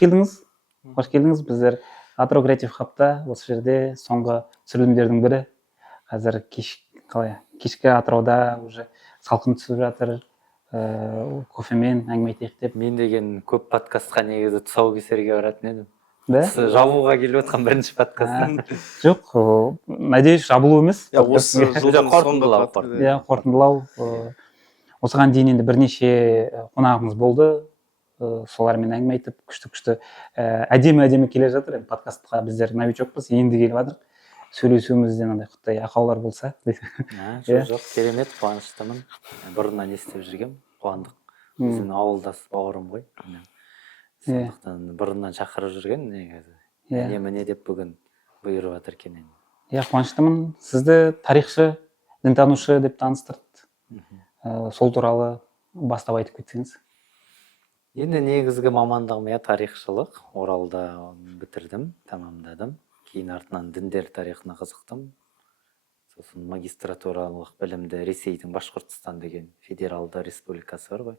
келдіңіз. Қош келдіңіз. Біздер Атырау Креатив Хабта осы жерде соңғы түсірілімдердің бірі. Қазір кешкі Атырауда уже салқын түсіп жатыр. Кофемен әңгіме айтайық деп. Мен деген көп подкастқа негізі тұсаукесерге баратын едім. Да? Жабуға келіп отқан бірінші подкаст. Жоқ, надеюсь, жабылу емес. Осы жылдың қорытындылау. Қорытындылау. Осыған дейін енді бірнеше қонағымыз болды. Солармен әңгіме айтып, күшті әдемі келе жатыр. Подкастқа біздер новичокпыз, енді келіп жатыр. Сөйлесуімізден андай құттай ақаулар болса. Жоқ, керемет, қуаныштымын. Бұрыннан естіп жүргем, қуандық. Біздің ауылдас бауырым ғой. Сондықтан бұрыннан шақырып жүрген негізі. Міне деп бүгін бұйырып жатыр екен. Қуаныштымын. Сізді тарихшы, дінтанушы деп таныстырды. Сол туралы бастап айтып кетсеңіз. Енді негізгі мамандығым тарихшылық. Оралда бітірдім, тамамдадым. Кейін артынан діндер тарихына қызықтым. Сосын магистратуралық білімді Ресейдің Башқұртстан деген федералды республикасы бар ғой.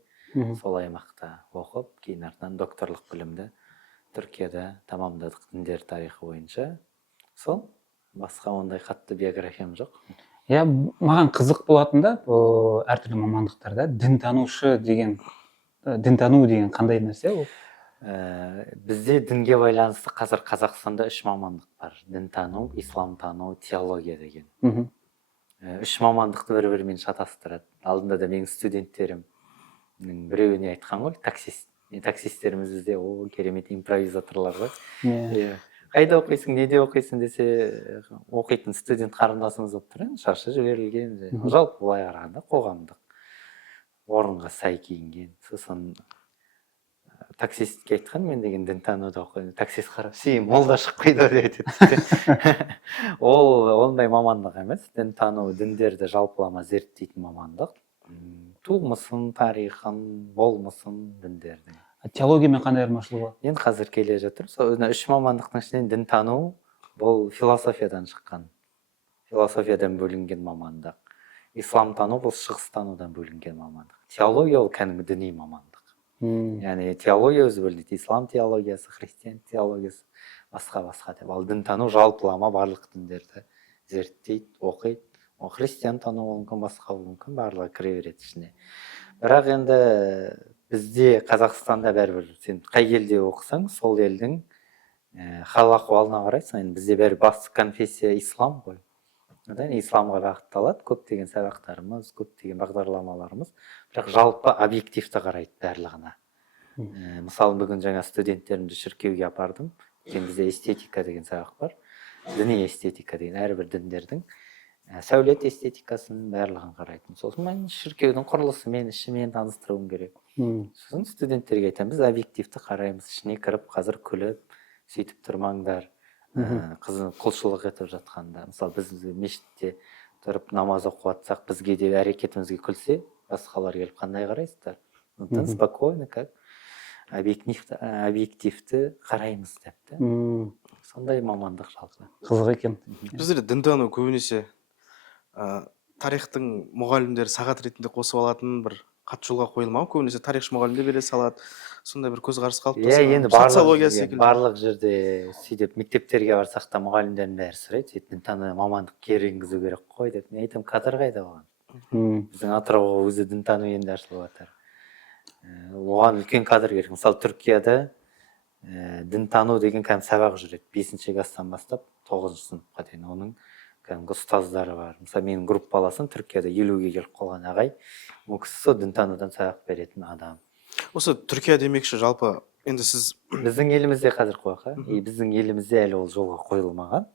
Сол аймақта оқып, кейін артынан докторлық білімді Түркияда тамамдадық діндер тарихы бойынша. Сол, басқа ондай қатты биографиям жоқ. Маған қызық болатын да, әртүрлі мамандықтарда дінтанушы деген, дінтану деген қандай нәрсе ол? Бізде дінге байланысты қазір Қазақстанда 3 мамандық бар. Дінтану, исламтану, теология деген. 3 мамандықты бір-бірімен шатастырады. Алдында да менің студенттерім біреуіне айтқан ғой, таксистеріміз бізде керемет импровизаторлар ғой. Қайда оқисың, неде оқисың десе, оқитын студент қарындасымыз болып тұр, шашы жіберілген, жалпы былай қарағанда қоғамдық орынға сай киінген. Сосын таксистке айтқан, мен деген дінтануда оқимын. Таксист қарап, молда шығып қойды деп айтады. Ол ондай мамандық емес. Дінтану, діндерді жалпылама зерттейтін мамандық. Тумысын, тарихын, болмысын діндердің. Теологиямен қандай айырмашылығы бар? Енді қазір келе жатыр. Сол 3 мамандықтың ішінен дінтану бұл философиядан шыққан. Философиядан бөлінген мамандық. Исламтану бұл шығыстанудан бөлінген мамандық. Теология ол кәдімгі діни мамандық. Яғни теология өзі бөлінеді. Ислам теологиясы, христиан теологиясы, басқа деп. Ал дінтану жалпылама барлық діндерді зерттейді, оқиды. Христиан тану мүмкін, басқа мүмкін, барлығы кіре береді ішіне. Бірақ енді бізде Қазақстанда бәрібір сен қай елде оқысаң, сол елдің хал ахуалына қарайсың. Бізде бәрі басты конфессия ислам ғой. Исламға бағытталады, көптеген сабақтарымыз, көптеген бағдарламаларымыз, бірақ жалпы объективті қарайды барлығына. Мысалы, бүгін жаңа студенттерімді шіркеуге апардым. Бізде эстетика деген сабақ бар. Діни эстетика деген әрбір діндердің сәулет эстетикасын барлығын қарайтын. Сосын мен шіркеудің құрылысымен, ішімен таныстыруым керек. Сосын студенттерге айтамын, біз объективті қараймыз, ішіне кіріп, қазір күліп, сөйтіп тұрмаңдар. Құлшылық етіп жатқанда. Мысалы, біз мешітте тұрып намаз оқып жатсақ, бізге де әрекетімізге күлсе, басқалар келіп қандай қарайсыздар? Спокойно, как объективті қараймыз депті. Сондай мамандық жалпы. Қызық екен. Бізде дінтану көбінесе тарихтың мұғалімдері сағат ретінде қосып алатын бір қатты жолға қойылмау, көбінесе тарихшы мұғалімде бере салады. Сондай бір көзқарас қалыптасқан. Енді барлық жерде сөйтіп мектептерге барсақ та мұғалімдердің бәрі сұрайды, дінтану мамандық кері енгізу керек қой деп. Мен айтамын, кадр қайда оған? Біздің Атырауға өзі дінтану енді ашылып жатыр. Оған үлкен кадр керек. Мысалы, Түркияда дінтану деген кәдімгі сабақ жүреді. 5-ші класстан бастап 9-ші сыныпқа дейін. Оның кәдімгі ұстаздары бар. Мысалы, менің группаласым Түркияда 50-ге келіп қалған ағай. Ол кісі дінтанудан сабақ беретін адам. Осы Түркия демекші жалпы енді сіз біздің елімізде қазір қойға. Біздің елімізде әлі ол жолға қойылмаған.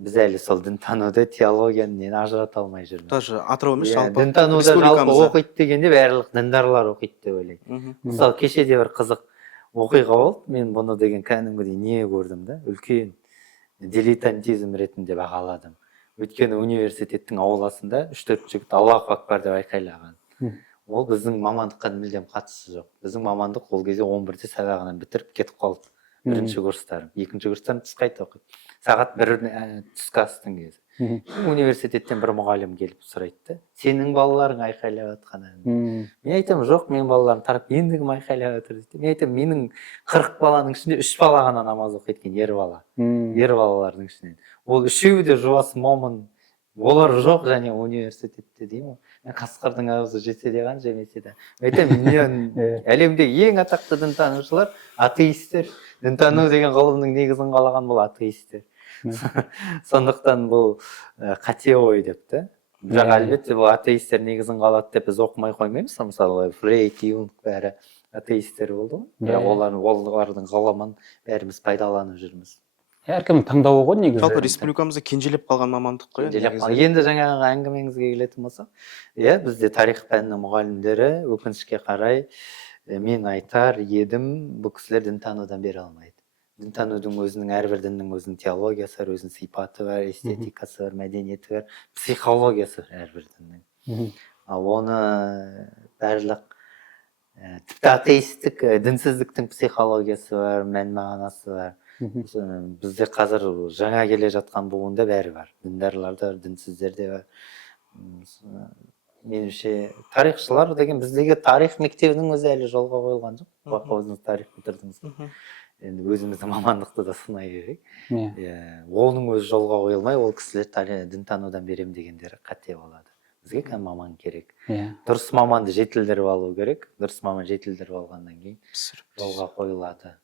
Біз әлі сол дінтануды теологияны ажырата алмай жүрміз. Даже Атырау емес жалпы дінтануда жалпы оқиды дегенде барлық діндарлар оқиды деп ойлайды. Мысалы, кешеде бір қызық оқиға болды. Мен бұны деген кәдімгідей не көрдім да, үлкен дилетантизм ретінде бағаладым. Өйткені университеттің ауласында 3-4 жігіт Аллаху акбар деп айқайлаған. Ол біздің мамандыққа мүлдем қатысы жоқ. Біздің мамандық ол кезде 11-де сабағынан бітіріп кетіп қалды. Бірінші курстарым, екінші курстарым түс қайта оқиды. Сағат 1 түскі астың кезі. Университеттен бір мұғалім келіп сұрайды да, сенің балаларың айқайлап жатқанын. Мен айтамын, жоқ, менің балаларым тарап, енді кім айқайлап жатыр дейді. Мен айтамын, менің 40 баланың ішінде 3 бала ғана намаз оқиды екен, ер бала. Ер балалардың ішінен. Ол үшеуі де жуас момын. Олар жоқ және университетте деймін. Мен қасқырдың аузы жесе де қан, жемесе де. Айтамын, мен әлемдегі ең атақты дінтанушылар атеистер. Дінтану деген ғылымның негізін қалаған бұл атеистер. Сондықтан бұл қате ой деп та. Бірақ әлбетте бұл атеистер негізін қалады деп біз оқымай қоймаймыз. Мысалы Фрейд, Юнг бәрі атеистер болды ғой. Бірақ олардың ғылымын бәріміз пайдаланып жүрміз. Әркімнің таңдауы ғой негізі. Жалпы республикамызда кенжелеп қалған мамандық қой. Енді жаңағы әңгімеңізге келетін болсақ, иә, бізде тарих пәнінің мұғалімдері өкінішке қарай мен айтар едім, бұл кісілер дінтанудан бере алмайды. Дінтанудың өзінің, әрбір діннің өзінің теологиясы бар, өзінің сипаты бар, эстетикасы бар, мәдениеті бар, психологиясы бар әрбір діннің. Ал оны барлық тіпті атеистік, дінсіздіктің психологиясы бар, мән мағынасы бар. Бізде қазір жаңа келе жатқан буында бәрі бар. Діндарларда, дінсіздер де бар. Меніңше тарихшылар деген біздегі тарих мектебінің өзі әлі жолға қойылған жоқ. Өзіңіз тарих бітірдіңіз. Енді өзіміздің мамандықты да сынай берейік. Оның өзі жолға қойылмай, ол кісілер дінтанудан берем дегендері қате болады. Бізге кәдімгі маман керек. Дұрыс маманды жетілдіріп алу керек. Дұрыс маман жетілдіріп алғаннан кейін жолға қойылады.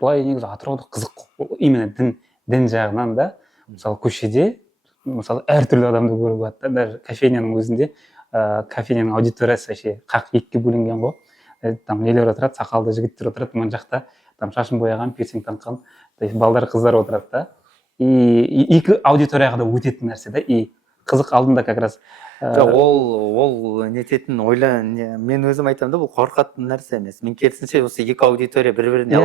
Былай негізі Атырауда қызық, именно дін жағынан да, мысалы көшеде, мысалы әртүрлі адамды көруге болады. Даже кофейняның өзінде, кофейняның аудиториясы вообще қақ екіге бөлінген ғой. Там нелер отырады, сақалды жігіттер отырады, мына жақта там шашын бояған, пирсинг таңқан, балдар қыздар отырады да. И екі аудиторияға да өтетін нәрсе да. И қызық алдында как раз ол нететін мен өзім айтамын да, бұл қорқатын нәрсе емес. Мен керісінше осы екі аудитория бір-біріне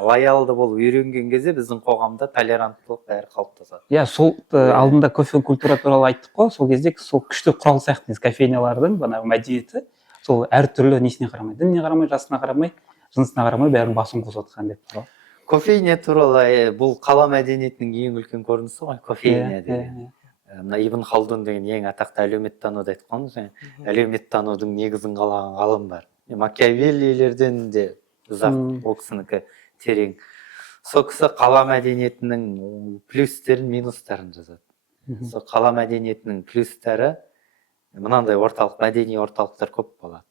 лоялды болып үйренген кезде біздің қоғамда толеранттылық бәрі қалыптасады. Иә, сол алдында кофе культура туралы айттық қой, сол кезде сол күшті құрал сияқты кофейнялардың мәдениеті сол әртүрлі несіне қарамай, дініне қарамай, жасына қарамай, жынысына қарамай бәрін басын қосып отқан деп. Кофейня туралы бұл қала мәдениетінің ең үлкен көрінісі ғой, кофейня деген. Мына Ибн Халдун деген ең атақты әлеуметтануды айтқан, әлеуметтанудың негізін қалаған ғалым бар. Макиавеллилерден де ұзақ, ол кісінікі терең. Сол кісі қала мәдениетінің плюстерін, минустарын жазады. Сол қала мәдениетінің плюстары мынандай мәдени орталықтар көп болады.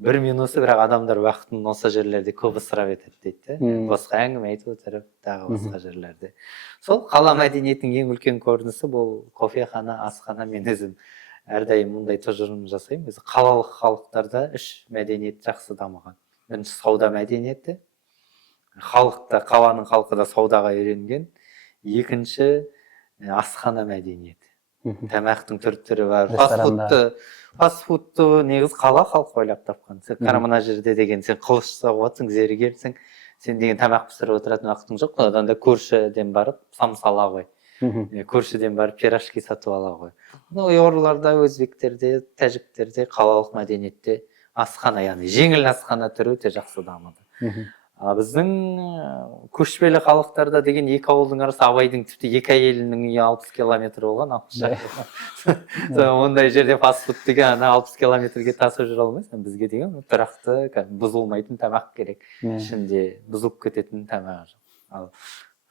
Бір минусы, бірақ адамдар уақытын осы жерлерде көп ысырап етеді дейді. Босқа әңгіме айтып отырып, тағы басқа жерлерде. Сол қала мәдениетінің ең үлкен көрінісі бұл кофехана, асхана. Мен өзім әрдайым мұндай тұжырым жасаймын. Қалалық халықтарда үш мәдениет жақсы дамыған. Бірінші сауда мәдениеті. Қаланың халқы да саудаға үйренген. Екінші асхана мәдениеті. Тамақтың түр-түрі бар. Фастфудты негіз қала халқы ойлап тапқан. Сен мына жерде деген сен қылыш сауып отырсың, зергерсің, сен деген тамақ пісіріп отыратын уақытың жоқ. Одан да көршіден барып самса ала ғой. Көршіден барып пирожки сатып ала ғой. Ұйғырларда, өзбектерде, тәжіктерде, қалалық мәдениетте асхана, яғни жеңіл асхана түрі өте жақсы дамыды. Біздің көшпелі халықтарда деген екі ауылдың арасы Абайдың тіпті екі әйелінің үйі 60 километр болған. Ондай жерде фастфуд деген 60 километрге тасып жүре алмайсың. Бізге деген тұрақты, бұзылмайтын тамақ керек. Ішінде бұзылып кететін тамақ жоқ. Ал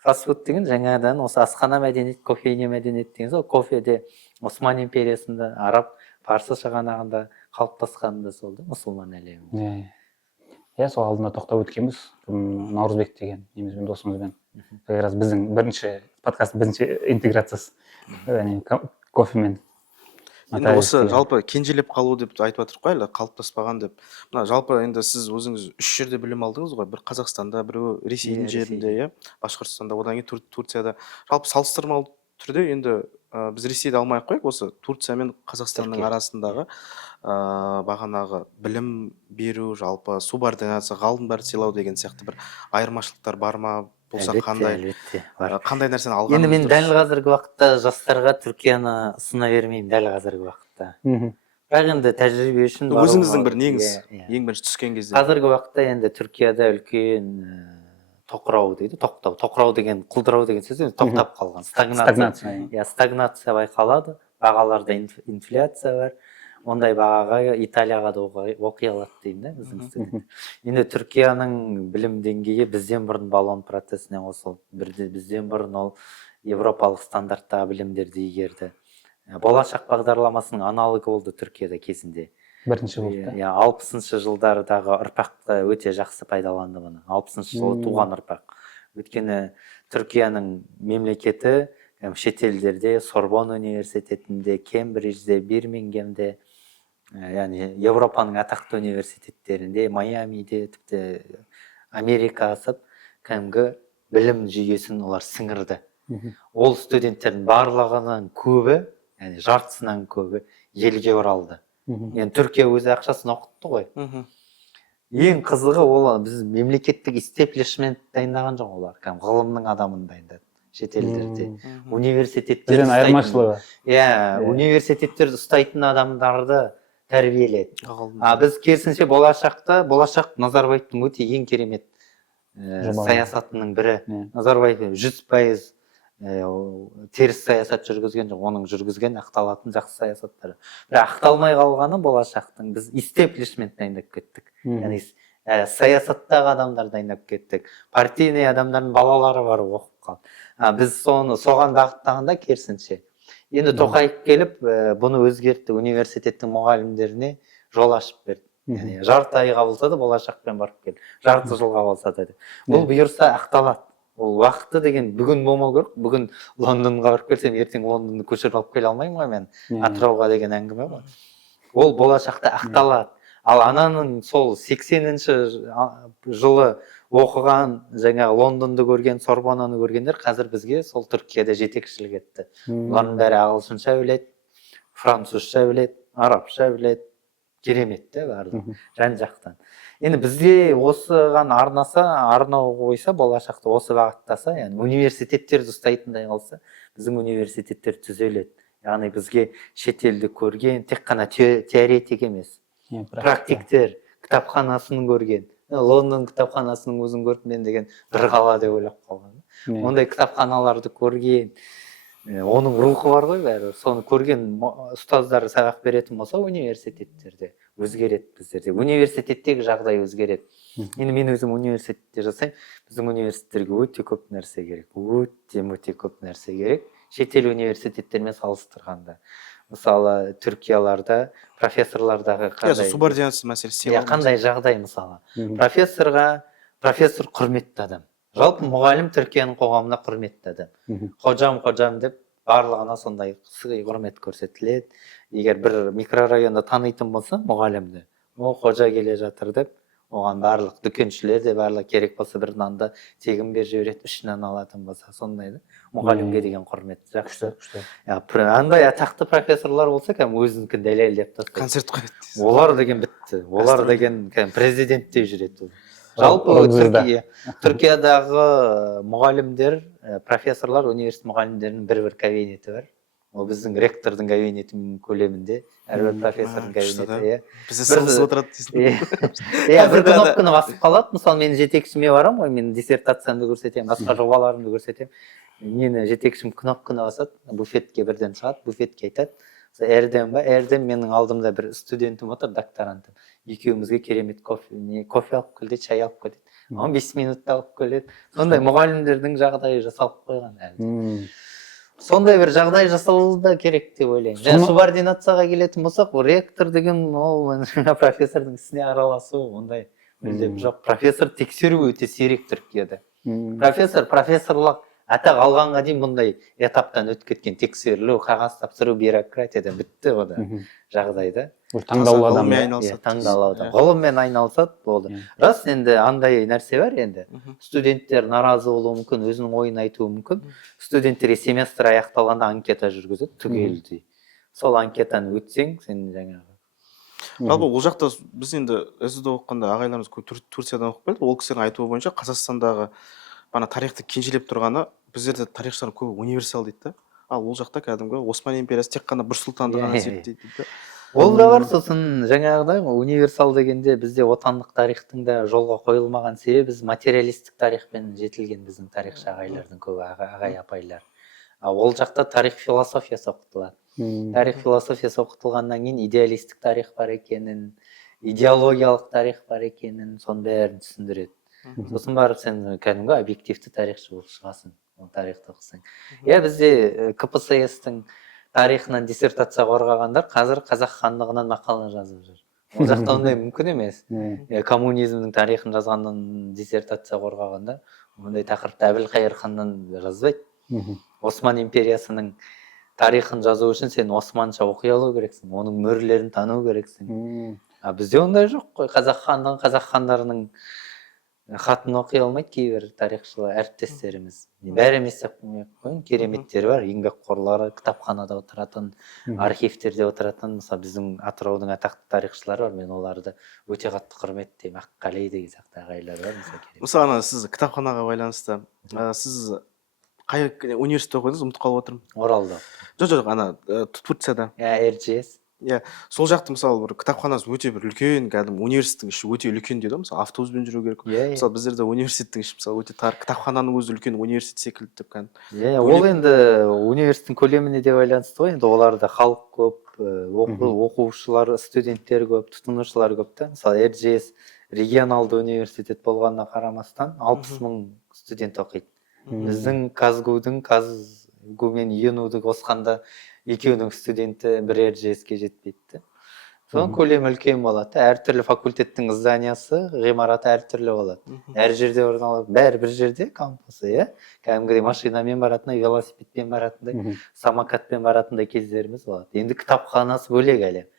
фастфуд деген жаңадан осы асхана мәдениет, кофейня мәдениет деген сол кофеде Осман империясында, араб, парсы шығанағында қалыптасқаны да сол да, мұсылман әлемі. Иә, сол алдында тоқтап өткенбіз, Наурызбек деген немізбен досымызбен. Как раз біздің бірінші подкасттың бірінші интеграциясы кофемен. Енді осы жалпы кенжелеп қалу деп айтып жатырық қой, әлі қалыптаспаған деп. Мына жалпы енді сіз өзіңіз үш жерде білім алдыңыз ғой, бір Қазақстанда, біреу Ресейдің жерінде, Башқұртстанда, одан кейін Турцияда. Жалпы салыстырмалы түрде енді біз Ресейді алмай ақ қойық, осы Турция мен Қазақстанның арасындағы бағанағы білім беру, жалпы субординация, ғалымдар сыйлау деген сияқты бір айырмашылықтар бар ма? Болса қандай нәрсені алғаныңыз? Енді мен дәл қазіргі уақытта жастарға Түркияны ұсына бермеймін, дәл қазіргі уақытта. Бірақ енді тәжірибе үшін өзіңіздің бір неңіз, ең бірінші түскен кезде. Қазіргі уақытта енді Түркияда үлкен тоқырау дейді, тоқырау деген құлдырау деген сөз емес, тоқтап қалған Стагнация. стагнация байқалады, бағаларда инфляция бар. Ондай бағаға Италияға да оқи алады деймін да біздің студент. Енді Түркияның білім деңгейі бізден бұрын Болон процесіне қосылды. Бізден бұрын ол европалық стандарттағы білімдерді игерді. Болашақ бағдарламасының аналогы болды Түркияда кезінде. Бірінші болды. 60-шы жылдардағы ұрпақты өте жақсы пайдаланды бұны. 60-шы жылы туған ұрпақ. Өйткені Түркияның мемлекеті шетелдерде Сорбон университетінде, Кембриджде, Бирмингемде, яғни Европаның атақты университеттерінде, Майамиде, тіпті Америка асып, кәдімгі білім жүйесін олар сіңірді. Ол студенттердің барлығының көбі, яғни жартысынан көбі елге оралды. Енді Түркия өзі ақшасын оқытты ғой. Ең қызығы ол біз мемлекеттік истеблишмент дайындаған жоқ, олар ғылымның адамын дайындады шетелдерде. Университеттерді Бізден айырмашылығы. Университеттерді ұстайтын адамдарды тәрбиеледі. Біз керісінше болашақ Назарбаевтың өте ең керемет саясатының бірі. Назарбаев 100% теріс саясат жүргізген жоқ, оның жүргізген ақталатын жақсы саясаттары. Бірақ ақталмай қалғаны болашақтың біз истеблишмент дайындап кеттік. Яғни саясаттағы адамдар дайындап кеттік. Партийный адамдардың балалары бар оқып қалды. Біз соған бағыттағанда керісінше. Енді Тоқаев келіп, бұны өзгертті, университеттің мұғалімдеріне жол ашып берді. Яғни жарты айға болса да болашақпен барып кел, жарты жылға болса да. Бұл бұйырса ақталады. Ол уақыты деген бүгін болмау керек. Бүгін Лондонға барып келсем, ертең Лондонды көшіріп алып келе алмаймын ғой мен. Атырауға деген әңгіме ғой. Ол болашақта ақталады. Ал ананың сол 80-ші жылы оқыған, жаңағы Лондонды көрген, Сорбонаны көргендер қазір бізге сол Түркияда жетекшілік етті. Олардың бәрі ағылшынша біледі, французша біледі, арабша біледі. Керемет те барлығы, жан-жақтан. Енді бізге осыған арнау қойса, болашақта осы бағыттаса, яғни университеттерді ұстайтындай қалса, біздің университеттер түзеледі. Яғни бізге шетелді көрген, тек қана теоретик емес, практиктер, кітапханасын көрген, Лондон кітапханасының өзін көріп мен деген бір қала деп ойлап қалған. Ондай кітапханаларды көрген, оның рухы бар ғой бәрі. Соны көрген ұстаздар сабақ беретін болса, университеттерде өзгереді біздерде. Университеттегі жағдай өзгереді. Енді мен өзім университетте жасаймын. Біздің университеттерге өте көп нәрсе керек. Өте көп нәрсе керек. Шетел университеттермен салыстырғанда. Мысалы, Түркияларда профессорлардағы субординация мәселесі. Қандай жағдай мысалы. Профессор құрметті адам. Жалпы мұғалім Түркияның қоғамына құрметті адам. Қожам деп барлығына сондай құрмет көрсетіледі. Егер бір микрорайонда танитын болса мұғалімді, ол қожа келе жатыр деп, оған барлық дүкеншілер де барлық керек болса бір нанды тегін беріп жібереді, 3 нан алатын болса, сондай да. Мұғалімге деген құрмет жақсы. Андай атақты профессорлар болса, өзінікін дәлелдеп тастайды. Концерт қояды. Олар деген бітті. Олар деген президент деп жүреді. Жалпы Түркиядағы мұғалімдер, профессорлар, университет мұғалімдерінің бір кабинеті бар. Ол біздің ректордың кабинетінің көлемінде, әрбір профессордың кабинеті. Бізде сығыз отырады дейсің. Бір кнопканы басып қалады. Мысалы, мен жетекшіме барам ғой, мен диссертациямды көрсетемін, басқа жобаларымды көрсетемін. Мені жетекшім кнопканы басады, буфетке бірден шығады, буфетке айтады. Эрдем менің алдымда бір студентім отыр, докторантым. Екеумізге керемет кофе алып келді, чай алып келді. 15 минутта алып келеді. Сондай мұғалімдердің жағдайы жасалып қойған әлі. Сондай бір жағдай жасалуы керек деп ойлаймын. Және субординацияға келетін болсақ, ректор деген ол профессордың ісіне араласу, ондай жоқ. Профессор тексеру өте сирек Түркияда. Профессорлық атақ алғанға дейін бұндай этаптан өтіп кеткен тексерілу, қағаз тапсыру, бюрократияда бітті ода жағдайда. Ғылыммен айналысады болды. Рас, енді андай нәрсе бар енді. Студенттер наразы болуы мүмкін, өзінің ойын айтуы мүмкін. Студенттер семестр аяқталғанда анкета жүргізеді түгелдей. Сол анкетаны өтсең, сен жаңағы. Жалпы ол жақта біз енді СУ-да оқығанда ағайларымыз Турциядан оқып келді. Ол кісінің айтуы бойынша Қазақстандағы тарихты кенжелеп тұрғаны, біздерде тарихшылар көбі универсал дейді. Ал ол жақта кәдімгі Осман империясы тек қана бір сұлтанды ғана зерттейді. Ол да бар, сосын жаңағыдай универсал дегенде бізде отандық тарихтың да жолға қойылмаған себебі біз материалистік тарихпен жетілген біздің тарихшы ағайлардың көбі ағай апайлар. Ол жақта тарих философиясы оқытылады. Тарих философиясы оқытылғаннан кейін идеалистік тарих бар екенін, идеологиялық тарих бар екенін, соның бәрін түсіндіреді. Сосын барып сен кәдімгі объективті тарихшы болып шығасың, ол тарихты оқысаң. Иә, бізде КПСС-тің тарихынан диссертация қорғағандар қазір қазақ хандығынан мақала жазып жүр. Ол жақта ондай мүмкін емес. Коммунизмнің тарихын жазғаннан диссертация қорғағанда ондай тақырыпты Әбілқайыр ханнан жазбайды. Осман империясының тарихын жазу үшін сен османша оқи алу керексің, оның мөрлерін тану керексің. Бізде ондай жоқ қой. Қазақ хандығын, қазақ хандарының хатын оқи алмайды кейбір тарихшылар әріптестеріміз. Бәрі емес деп қоймай, кереметтері бар, еңбекқорлары, кітапханада отыратын, архивтерде отыратын, мысалы біздің Атыраудың атақты тарихшылары бар, мен оларды өте қатты құрметтеймін. Аққали деген сияқты ағайлар бар, мысалы сіз кітапханаға байланысты сіз қай университетте оқыдыңыз, ұмытып қалып отырмын. Оралда. Жоқ, Турцияда. РЖС. Иә, сол жақты мысалы бір кітапханасы өте бір үлкен, кәдімгі университеттің іші өте үлкен дейді, мысалы автобуспен жүру керек. Мысалы біздерде университеттің іші мысалы өте тар, кітапхананың өзі үлкен университет секілді деп кәдімгі. Ол енді университеттің көлеміне де байланысты ғой, енді оларда халық көп, оқушылар, студенттер көп, тұтынушылар көп та. Мысалы РЖС регионалды университет болғанына қарамастан 60 мың студент оқиды. Біздің Казгудың, Казгумен ЕНУ-ды қосқанда екеуінің студенті бір РЖС-ке жетпейді. Соның көлемі үлкен болады. Әртүрлі факультеттің зданиясы, ғимараты әртүрлі болады. Әр жерде орналасып, бәрі бір жерде кампусы, кәдімгідей машинамен баратындай, велосипедпен баратындай, самокатпен баратындай кездеріміз болады. Енді кітапханасы бөлек әлем.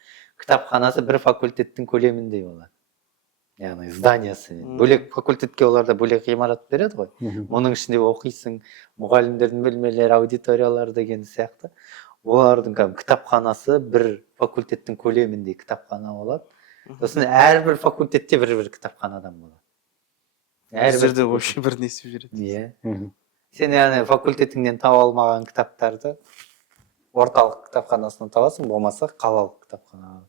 Кітапханасы бір факультеттің көлеміндей болады. Яғни зданиясы. Бөлек факультетке оларда бөлек ғимарат береді ғой. Оның ішінде оқисың, мұғалімдердің бөлмелері, аудиториялар деген сияқты. Олардың кітапханасы бір факультеттің көлеміндей кітапхана болады. Сосын әрбір факультетте бір кітапханадан болады. Біздерде вообще бір несі жүреді. Иә. Сен яғни факультетіңнен таба алмаған кітаптарды орталық кітапханасынан табасың, болмаса қалалық кітапханаға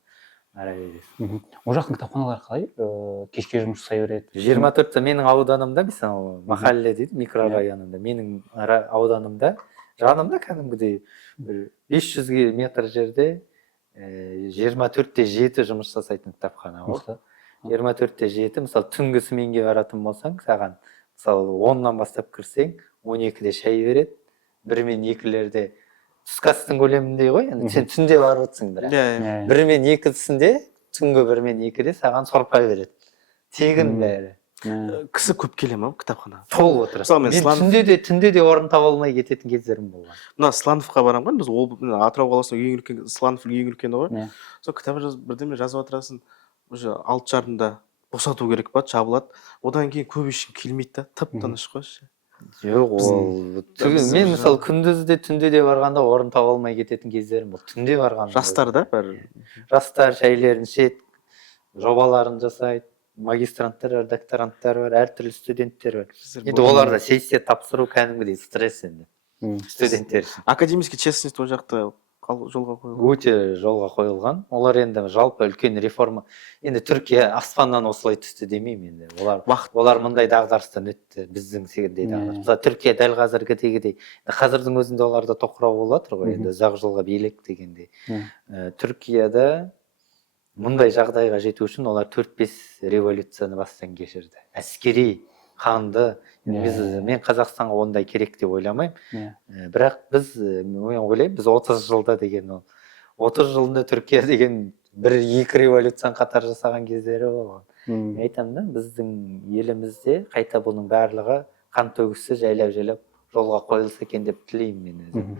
ара бересің. Ол жақтың кітапханалары қалай? Кешке жұмыс жасай береді. 24-те менің ауданымда, мысалы, махалле дейді, микрорайонында, менің ауданымда, жанымда кәдімгідей 500 метр жерде 24-те 7 жұмыс жасайтын кітапхана болды. 24-те 7, мысалы, түнгі сменге баратын болсаң, саған, мысалы, 10-нан бастап кірсең, 12-де шай береді, 1 мен 2-лерде түскі астың көлеміндей ғой, сен түнде барып отырсың бірақ. 1 мен 2-сінде, түнгі 1 мен 2-де саған сорпа береді. Тегін бәрі. Кісі көп келе ма кітапхана? Толып отырады. Мен түнде де орын таба алмай кететін кездерім болған. Мына Слановқа барамын ғой, біз Атырау қаласының ең үлкен, Сланов ең үлкені ғой. Сол кітап бірдеме жазып отырасың, уже 6:30-да босату керек па, жабылады. Одан кейін көп ешкім келмейді да, тып-тыныш қой. Жоқ, мен мысалы күндізде, түнде де барғанда орын таба алмай кететін кездерім болды. Түнде барғанда. Жастар да бәрі. Жастар шәйлерін ішеді, жобаларын жасайды, магистранттар бар, докторанттар бар, әртүрлі студенттер бар. Енді оларда сессия тапсыру кәдімгідей стресс енді. Студенттер үшін. Академический честность ол жақта жолға қойылған. Өте жолға қойылған. Олар енді жалпы үлкен реформа. Енді Түркия аспаннан осылай түсті демеймін енді. Олар мұндай дағдарыстан өтті, біздің секілдей дағдарыс. Мысалы Түркия дәл қазіргідегідей. Қазірдің өзінде оларда тоқырау болып жатыр ғой, енді ұзақ жолға билік дегендей. Түркияда мұндай жағдайға жету үшін олар 4-5 революцияны бастан кешірді. Әскери, қанды. Мен Қазақстанға ондай керек деп ойламаймын. Бірақ мен ойлаймын, біз 30 жылда деген 30 жылында Түркия деген 1-2 революцияны қатар жасаған кездері болған. Айтамын да, біздің елімізде қайта бұның барлығы қан төгіссіз жайлап жолға қойылса екен деп тілеймін мен өзім.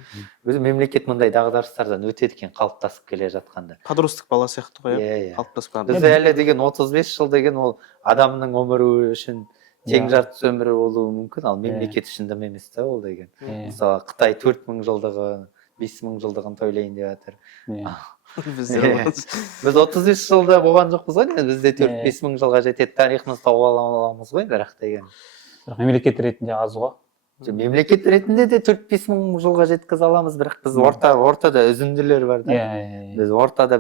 Өзі мемлекет мұндай дағдарыстардан өтеді екен, қалыптасып келе жатқанда. Подростық бала сияқты ғой, қалыптасып қалған. Біз әлі деген 35 жыл деген ол адамның өмірі үшін тең жартыс өмірі болуы мүмкін, ал мемлекет үшін дым емес та ол деген. Мысалы Қытай 4000 жылдығы, 5000 жылдығын тойлайын деп жатыр. Біз 35 жылда болған жоқпыз ғой, бізде 4-5 мың жылға жетеді, тарихымызды тауып аламыз ғой, бірақ деген. Мемлекет ретінде аз ғой. мемлекет ретінде де 4-5 мың жылға жеткізе аламыз, бірақ біз ортада үзінділер бар да. Біз ортада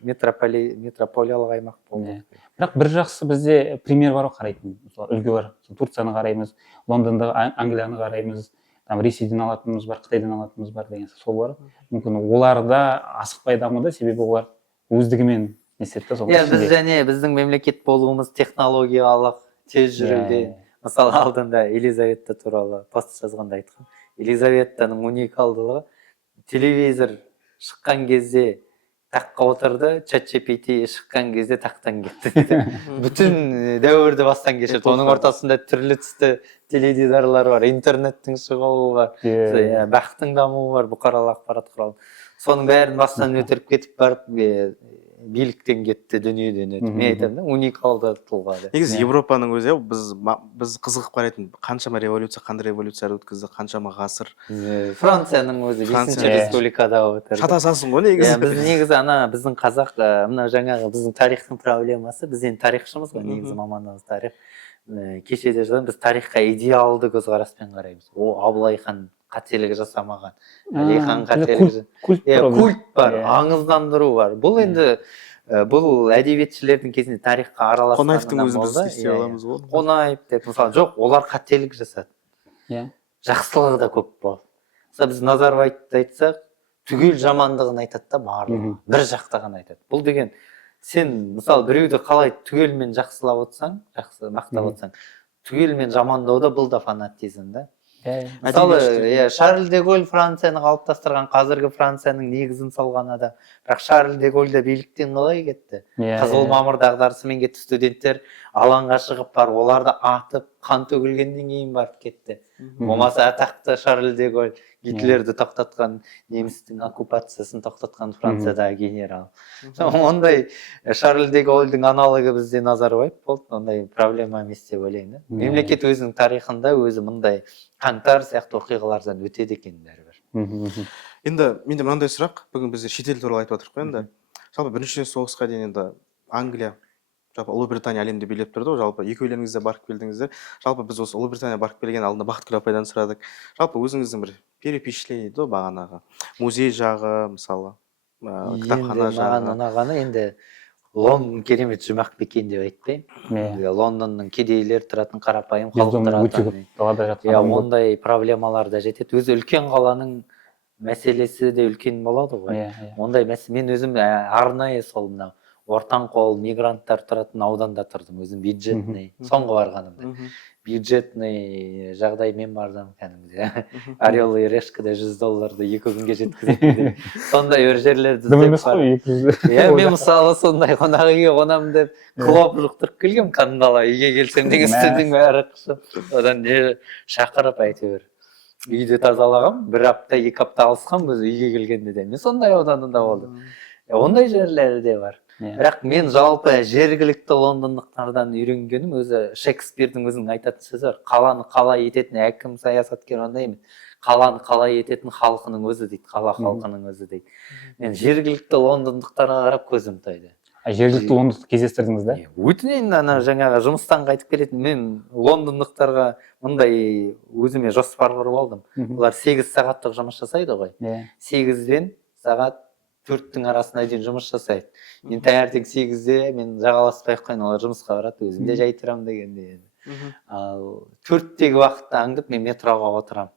метрополиялық аймақ болдық. Бірақ бір жақсы бізде пример бар қарайтын, үлгі бар. Турцияны қараймыз, Лондонды, Англияны қараймыз, там Ресейден алатынымыз бар, Қытайдан алатынымыз бар деген сол бар. Мүмкін оларда асықпай дамыды, себебі олар өздігімен несетті сол. Біз және біздің мемлекет болуымыз технологиялық, тез жүруде. Мысалы алдында Елизавета туралы пост жазғанда айтқан. Елизаветаның уникалдылығы телевизор шыққан кезде таққа отырды, ChatGPT шыққан кезде тақтан кетті. Бүтін дәуірді бастан кешірді. Оның ортасында түрлі түсті теледидарлар бар, интернеттің шығуы бар, бақтың дамуы бар, бұқаралық ақпарат құралы. Соның бәрін бастан өтіріп кетіп барып, биліктен кетті, дүниеден өтіп. Мен айтамын, уникалды тұлға. Негізі Европаның өзі біз қызығып қарайтын қаншама революция, қандай революциялар өткізді, қаншама ғасыр. Францияның өзі 5-ші республикада отырды. Шатасасың ғой негізі. Біз негізі біздің қазақ, мына жаңағы біздің тарихтың проблемасы, біз енді тарихшымыз ғой, негізі мамандығымыз тарих. Кешеде жазған, біз тарихқа идеалды көзқараспен қараймыз. Абылай хан қателік жасамаған. Әлихан культ бар, аңыздандыру бар. Бұл енді бұл әдебиетшілердің кезінде тарихқа араласқанынан болды. Қонаевтың өзі біз істей аламыз ғой. Қонаев деп, мысалы, жоқ, олар қателік жасады. Жақсылығы да көп болды. Мысалы, біз Назарбаевты айтсақ, түгел жамандығын айтады да, барлығы. Bir жақты ғана айтады. Бұл деген, сен, мысалы, біреуді қалай түгелмен жақсылап отырсаң, жақсы мақтап отырсаң, түгелмен жамандауда бұл да фанатизм да. Мысалы, Шарль де Голль Францияны қалыптастырған, қазіргі Францияның негізін салған адам. Бірақ Шарль де Голль да биліктен қалай кетті? Қызыл мамыр дағдарысымен кетті, студенттер алаңға шығып бар, оларды атып, қан төгілгеннен кейін барып кетті. Болмаса атақты Шарль де Голль Гитлерді тоқтатқан, немістің оккупациясын тоқтатқан Франциядағы генерал. Ондай Шарль де Голльдің аналогы бізде Назарбаев болды, ондай проблема емес деп ойлаймын. Мемлекет өзінің тарихында өзі мындай қаңтар сияқты оқиғалардан өтеді екен бәрібір. Енді менде мынандай сұрақ, бүгін біздер шетел туралы айтып отырмық қой енді. Жалпы бірінші соғысқа дейін енді Англия, жалпы Ұлыбритания әлемді билеп тұрды ғой, жалпы екеулеріңіз де барып келдіңіздер. Жалпы біз осы Ұлыбритания барып келген алдында Бақытгүл апайдан сұрадық. Жалпы өзіңіздің бір перепечатление дейді бағанағы музей жағы, мысалы, кітапхана жағы. Маған ұнағаны енді Лондон керемет жұмақ бекен деп айтпаймын. Лондонның кедейлер тұратын, қарапайым халық тұратын. Ондай проблемалар да жетеді. Өзі үлкен қаланың мәселесі де үлкен болады ғой. Ондай мәселе, мен өзім арнайы сол мынау Ортанқол мигранттар тұратын ауданда тұрдым, өзім бюджетный, соңғы барғанымда. Бюджетный жағдаймен бардым кәдімгі. Орел и решкада $100 2 күнге жеткізеді. Сондай өр жерлерді іздеп бар. Мен мысалы сондай қонақ үйге қонамын деп, клуб жұқтырып келгем, қандала үйге келсем деген істердің бәрі қысып. Одан не шақырып әйтеуір. Үйді тазалағам, 1 апта, 2 апта алысқам өзі үйге келгенде де. Мен сондай ауданында болдым. Ондай жерлері де бар. Бірақ мен жалпы жергілікті лондондықтардан үйренгенім өзі Шекспирдің өзінің айтатын сөзі бар. Қаланы қалай ететін әкім, саясаткер ондай емес. Қаланы қалай ететін халқының өзі дейді, қала халқының өзі дейді. Мен жергілікті лондондықтарға қарап көзім тойды. Жергілікті лондондықты кездестірдіңіз да? Өтінен жаңағы жұмыстан қайтып келетін мен лондондықтарға мындай өзіме жоспар құрып алдым. Олар 8 сағаттық жұмыс жасайды ғой. 8-ден сағат 4-тің арасына дейін жұмыс жасайды. Мен таңертең 8-де мен жағаласпай қойын, олар жұмысқа барады, өзім де жай тұрам дегенде. Ал 4-тегі уақытты аңдып мен метроға отырам.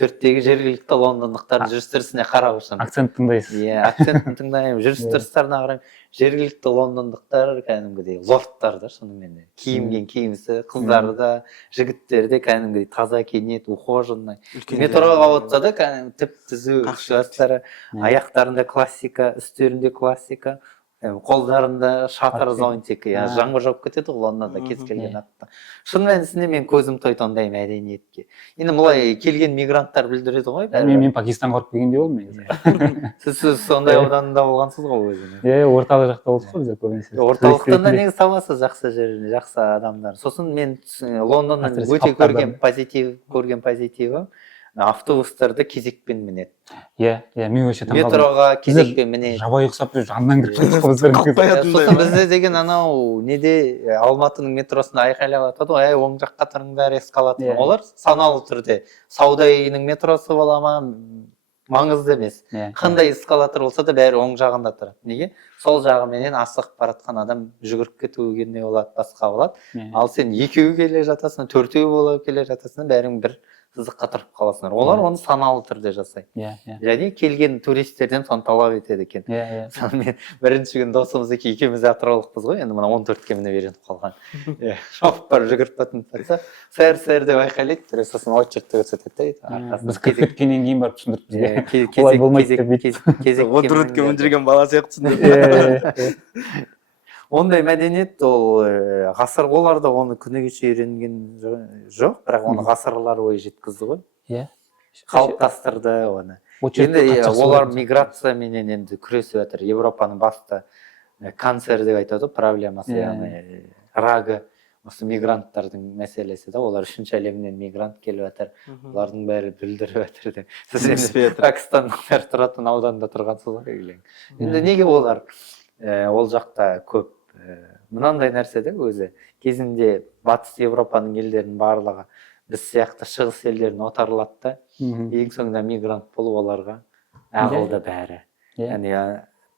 4-тегі жергілікті лондондықтардың жүріс-тұрысына қарап отырсам. Акцент тыңдайсыз. Акцентін тыңдаймын, жүріс-тұрыстарына қараймын. Жергілікті лондондықтар кәдімгідей лордтар да, шынымен де. Киінген киімсі, қыздары да, жігіттері де кәдімгідей таза киінеді, ухоженный. Метроға отырса да кәдімгі тіп-түзу жастары, аяқтарында классика, үстерінде классика, қолдарында шатыр зонтик, жаңбыр жауып кетеді ғой Лондонда кез келген атта. Шын мәнісінде мен көзім тойды ондай мәдениетке. Енді бұлай келген мигранттар білдіреді ғой. Мен Пакистанға барып келгенде болдым. Сіз сондай ауданында болғансыз ғой өзіңіз. Орталық жақта болдық қой біздер көбінесе. Орталықтан да негізі табасыз жақсы жерін, жақсы адамдар. Сосын мен Лондонның өте көрген позитиві, автобустарда кезекпен мінеді. Иә, мен вообще таң қалдым. Метроға кезекпен мінеді. Жабайы ұқсап жанынан кіріп жатқан біздер. Қалпаятындай Сосын ма? бізде деген анау неде Алматының метросында айқайлап жатады ғой, оң жаққа тұрыңдар, эскалатор. Иә. Олар саналы түрде сауда үйінің метросы бола ма, маңызды емес. Қандай эскалатор болса да бәрі оң жағында тұрады. Неге? Сол жағыменен асығып баратқан адам жүгіріп кетуге не болады, басқа болады. Ал сен екеуі келе жатасың, төртеу болып келе жатасың, бәрің бір сызыққа тұрып қаласыңдар. Олар оны саналы түрде жасайды. Және келген туристерден соны талап етеді екен. Мен бірінші күн досымыз екеуміз атыраулықпыз ғой, енді мына 14-ке мініп үйреніп қалған. Шауып барып жүгіріп батын жатса, сәр деп айқайлайды, сосын очередьті көрсетеді. Біз кіріп кеткеннен кейін барып түсіндіріп бізге. Олай болмайды деп бүйтіп. 14-ке міндірген бала сияқтысың. Ондай мәдениет ол ғасыр, олар да оны күні кеше үйренген жоқ, бірақ оны ғасырлар бойы жеткізді ғой. Қалыптастырды оны. Енді олар миграцияменен енді күресіп жатыр. Европаның басты канцер деп айтады, проблемасы, яғни рагы, осы мигранттардың мәселесі да. Олар үшінші әлемнен мигрант келіп жатыр. Олардың бәрі бүлдіріп жатыр деп. Сіз енді Пәкістандықтар тұратын ауданда тұрғансыз ғой. Енді неге олар ол жақта көп мынандай нәрсе де өзі кезінде батыс Европаның елдерінің барлығы біз сияқты шығыс елдерін отарлады да, ең соңында мигрант болып оларға ағылды бәрі. Яғни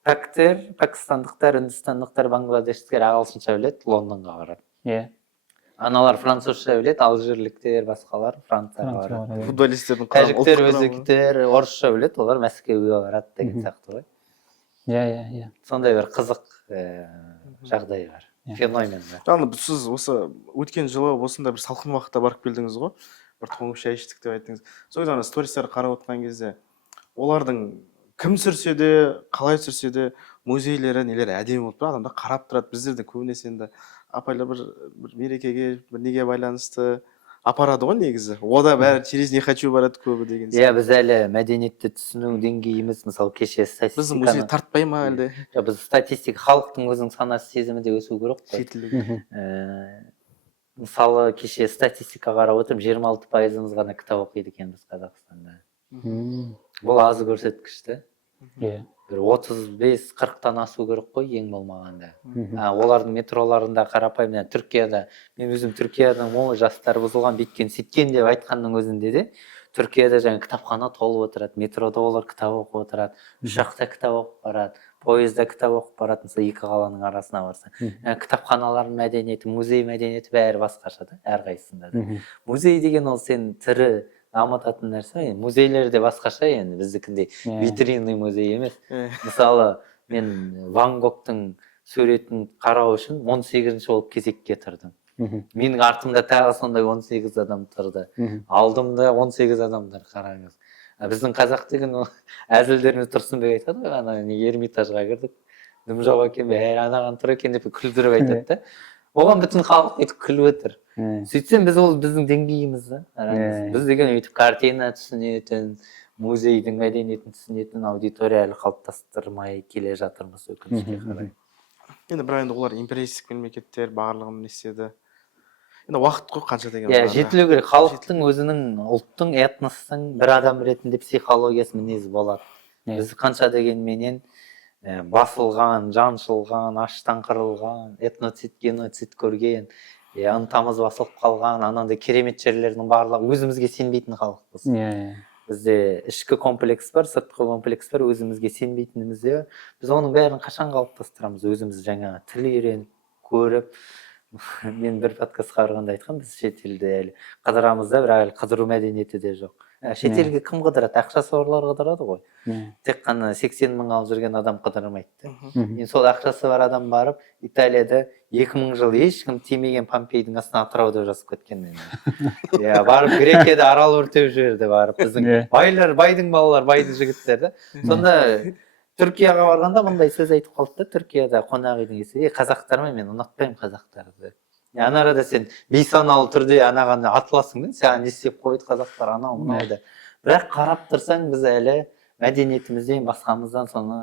пәктер, пәкістандықтар, үндістандықтар, бангладештіктер ағылшынша біледі, Лондонға барады. Аналар французша біледі, алжирліктер, басқалар Францияға барады. Футболистердің тәжіктер, өзбектер орысша біледі, олар Мәскеуге барады деген сияқты ғой. Сондай бір қызық жағдай бар, феномен бар. Жаңағы сіз осы өткен жылы осындай бір салқын уақытта барып келдіңіз ғой, бір тоңып шай іштік деп айттыңыз. Сол кезде стористерді қарап отқан кезде олардың кім сүрсе де, қалай сүрсе де музейлері, нелері әдемі болып тұрады, адамдар қарап тұрады. Біздер де көбінесе енді апайлар бір мерекеге, бір неге байланысты апарады ғой негізі. Ода бәрі через не хочу барады көбі деген сияқты. Біз әлі мәдениетті түсіну деңгейіміз, мысалы кеше статистиканы... Біздің музей тартпай ма әлде? Біз статистика, халықтың өзінің санасы сезімі де өсу керек қой. Мысалы кеше статистика қарап отырып, 26% ғана кітап оқиды екенбіз Қазақстанда. Бұл аз көрсеткішті. Бір 35-40-тан асу керек қой ең болмағанда. Олардың метроларында қарапайым, Түркияда, мен өзім Түркиядан ол жастар бұзылған, беткен, сеткен деп айтқанның өзінде де, Түркияда жаңа кітапхана толып отырады, метрода олар кітап оқып отырады, ұшақта кітап оқып барады, поезда кітап оқып барады, мысалы екі қаланың арасына барса. Кітапханалардың мәдениеті, музей мәдениеті бәрі басқаша да, әрқайсысында да. Музей деген ол сен тірі дамытатын нәрсе, музейлер де басқаша, енді біздікіндей витринный музей емес. Мысалы, мен Ван Гогтың суретін қарау үшін 18-ші болып кезекке тұрдым. Менің артымда тағы сондай 18 адам тұрды. Алдымда 18 адамдар қараңыз. Біздің қазақ деген әзілдеріміз Тұрсынбек айтады, ана Эрмитажға кірдік. Дым жоқ екен, бәрі анаған тұр екен деп күлдіріп айтады да. Оған бүтін халық өйтіп күліп отыр. Сөйтсем біз ол біздің деңгейіміз да. Біз деген өйтіп картина түсінетін, музейдің мәдениетін түсінетін аудитория әлі қалыптастырмай келе жатырмыз өкінішке қарай. Енді бірақ енді олар империалистік мемлекеттер барлығын не істеді. Енді уақыт қой қанша деген. Жетілу керек. Халықтың өзінің, ұлттың, этностың бір адам ретінде психологиясы, мінезі болады. Біз қанша дегенменен басылған, жаншылған, аштан қырылған, этноцид, геноцид көрген, ынтамыз басылып қалған, анандай керемет жерлердің барлығы өзімізге сенбейтін халықпыз. Бізде ішкі комплекс бар, сыртқы комплекс бар, өзімізге сенбейтінімізде біз оның бәрін қашан қалыптастырамыз? Өзіміз жаңа тіл үйреніп, көріп, мен бір подкаст қарағанда айтқан, біз шетелде әлі қыдырамыз да, бірақ әлі қыдыру мәдениеті де жоқ. Шетелге кім қыдырады? Ақшасы барлар қыдырады ғой. Тек қана 80 мың алып жүрген адам қыдырмайды. Енді сол ақшасы бар адам барып, Италияда 2000 жыл ешкім тимеген Помпейдің астына Атырауда жазып кеткен. Барып Грекияда арал өртеп жіберді барып. Біздің байлар, байдың балалар, байдың жігіттер. Сонда Түркияға барғанда мындай сөз айтып қалды да, Түркияда қонақ үйдің иесі, қазақтар мен ұнатпаймын қазақтарды. Ана арада сен бейсаналы түрде анаған атыласың да, саған не істеп қойды қазақтар анау мынауды. Бірақ қарап тұрсаң біз әлі мәдениетімізден, басқамыздан соны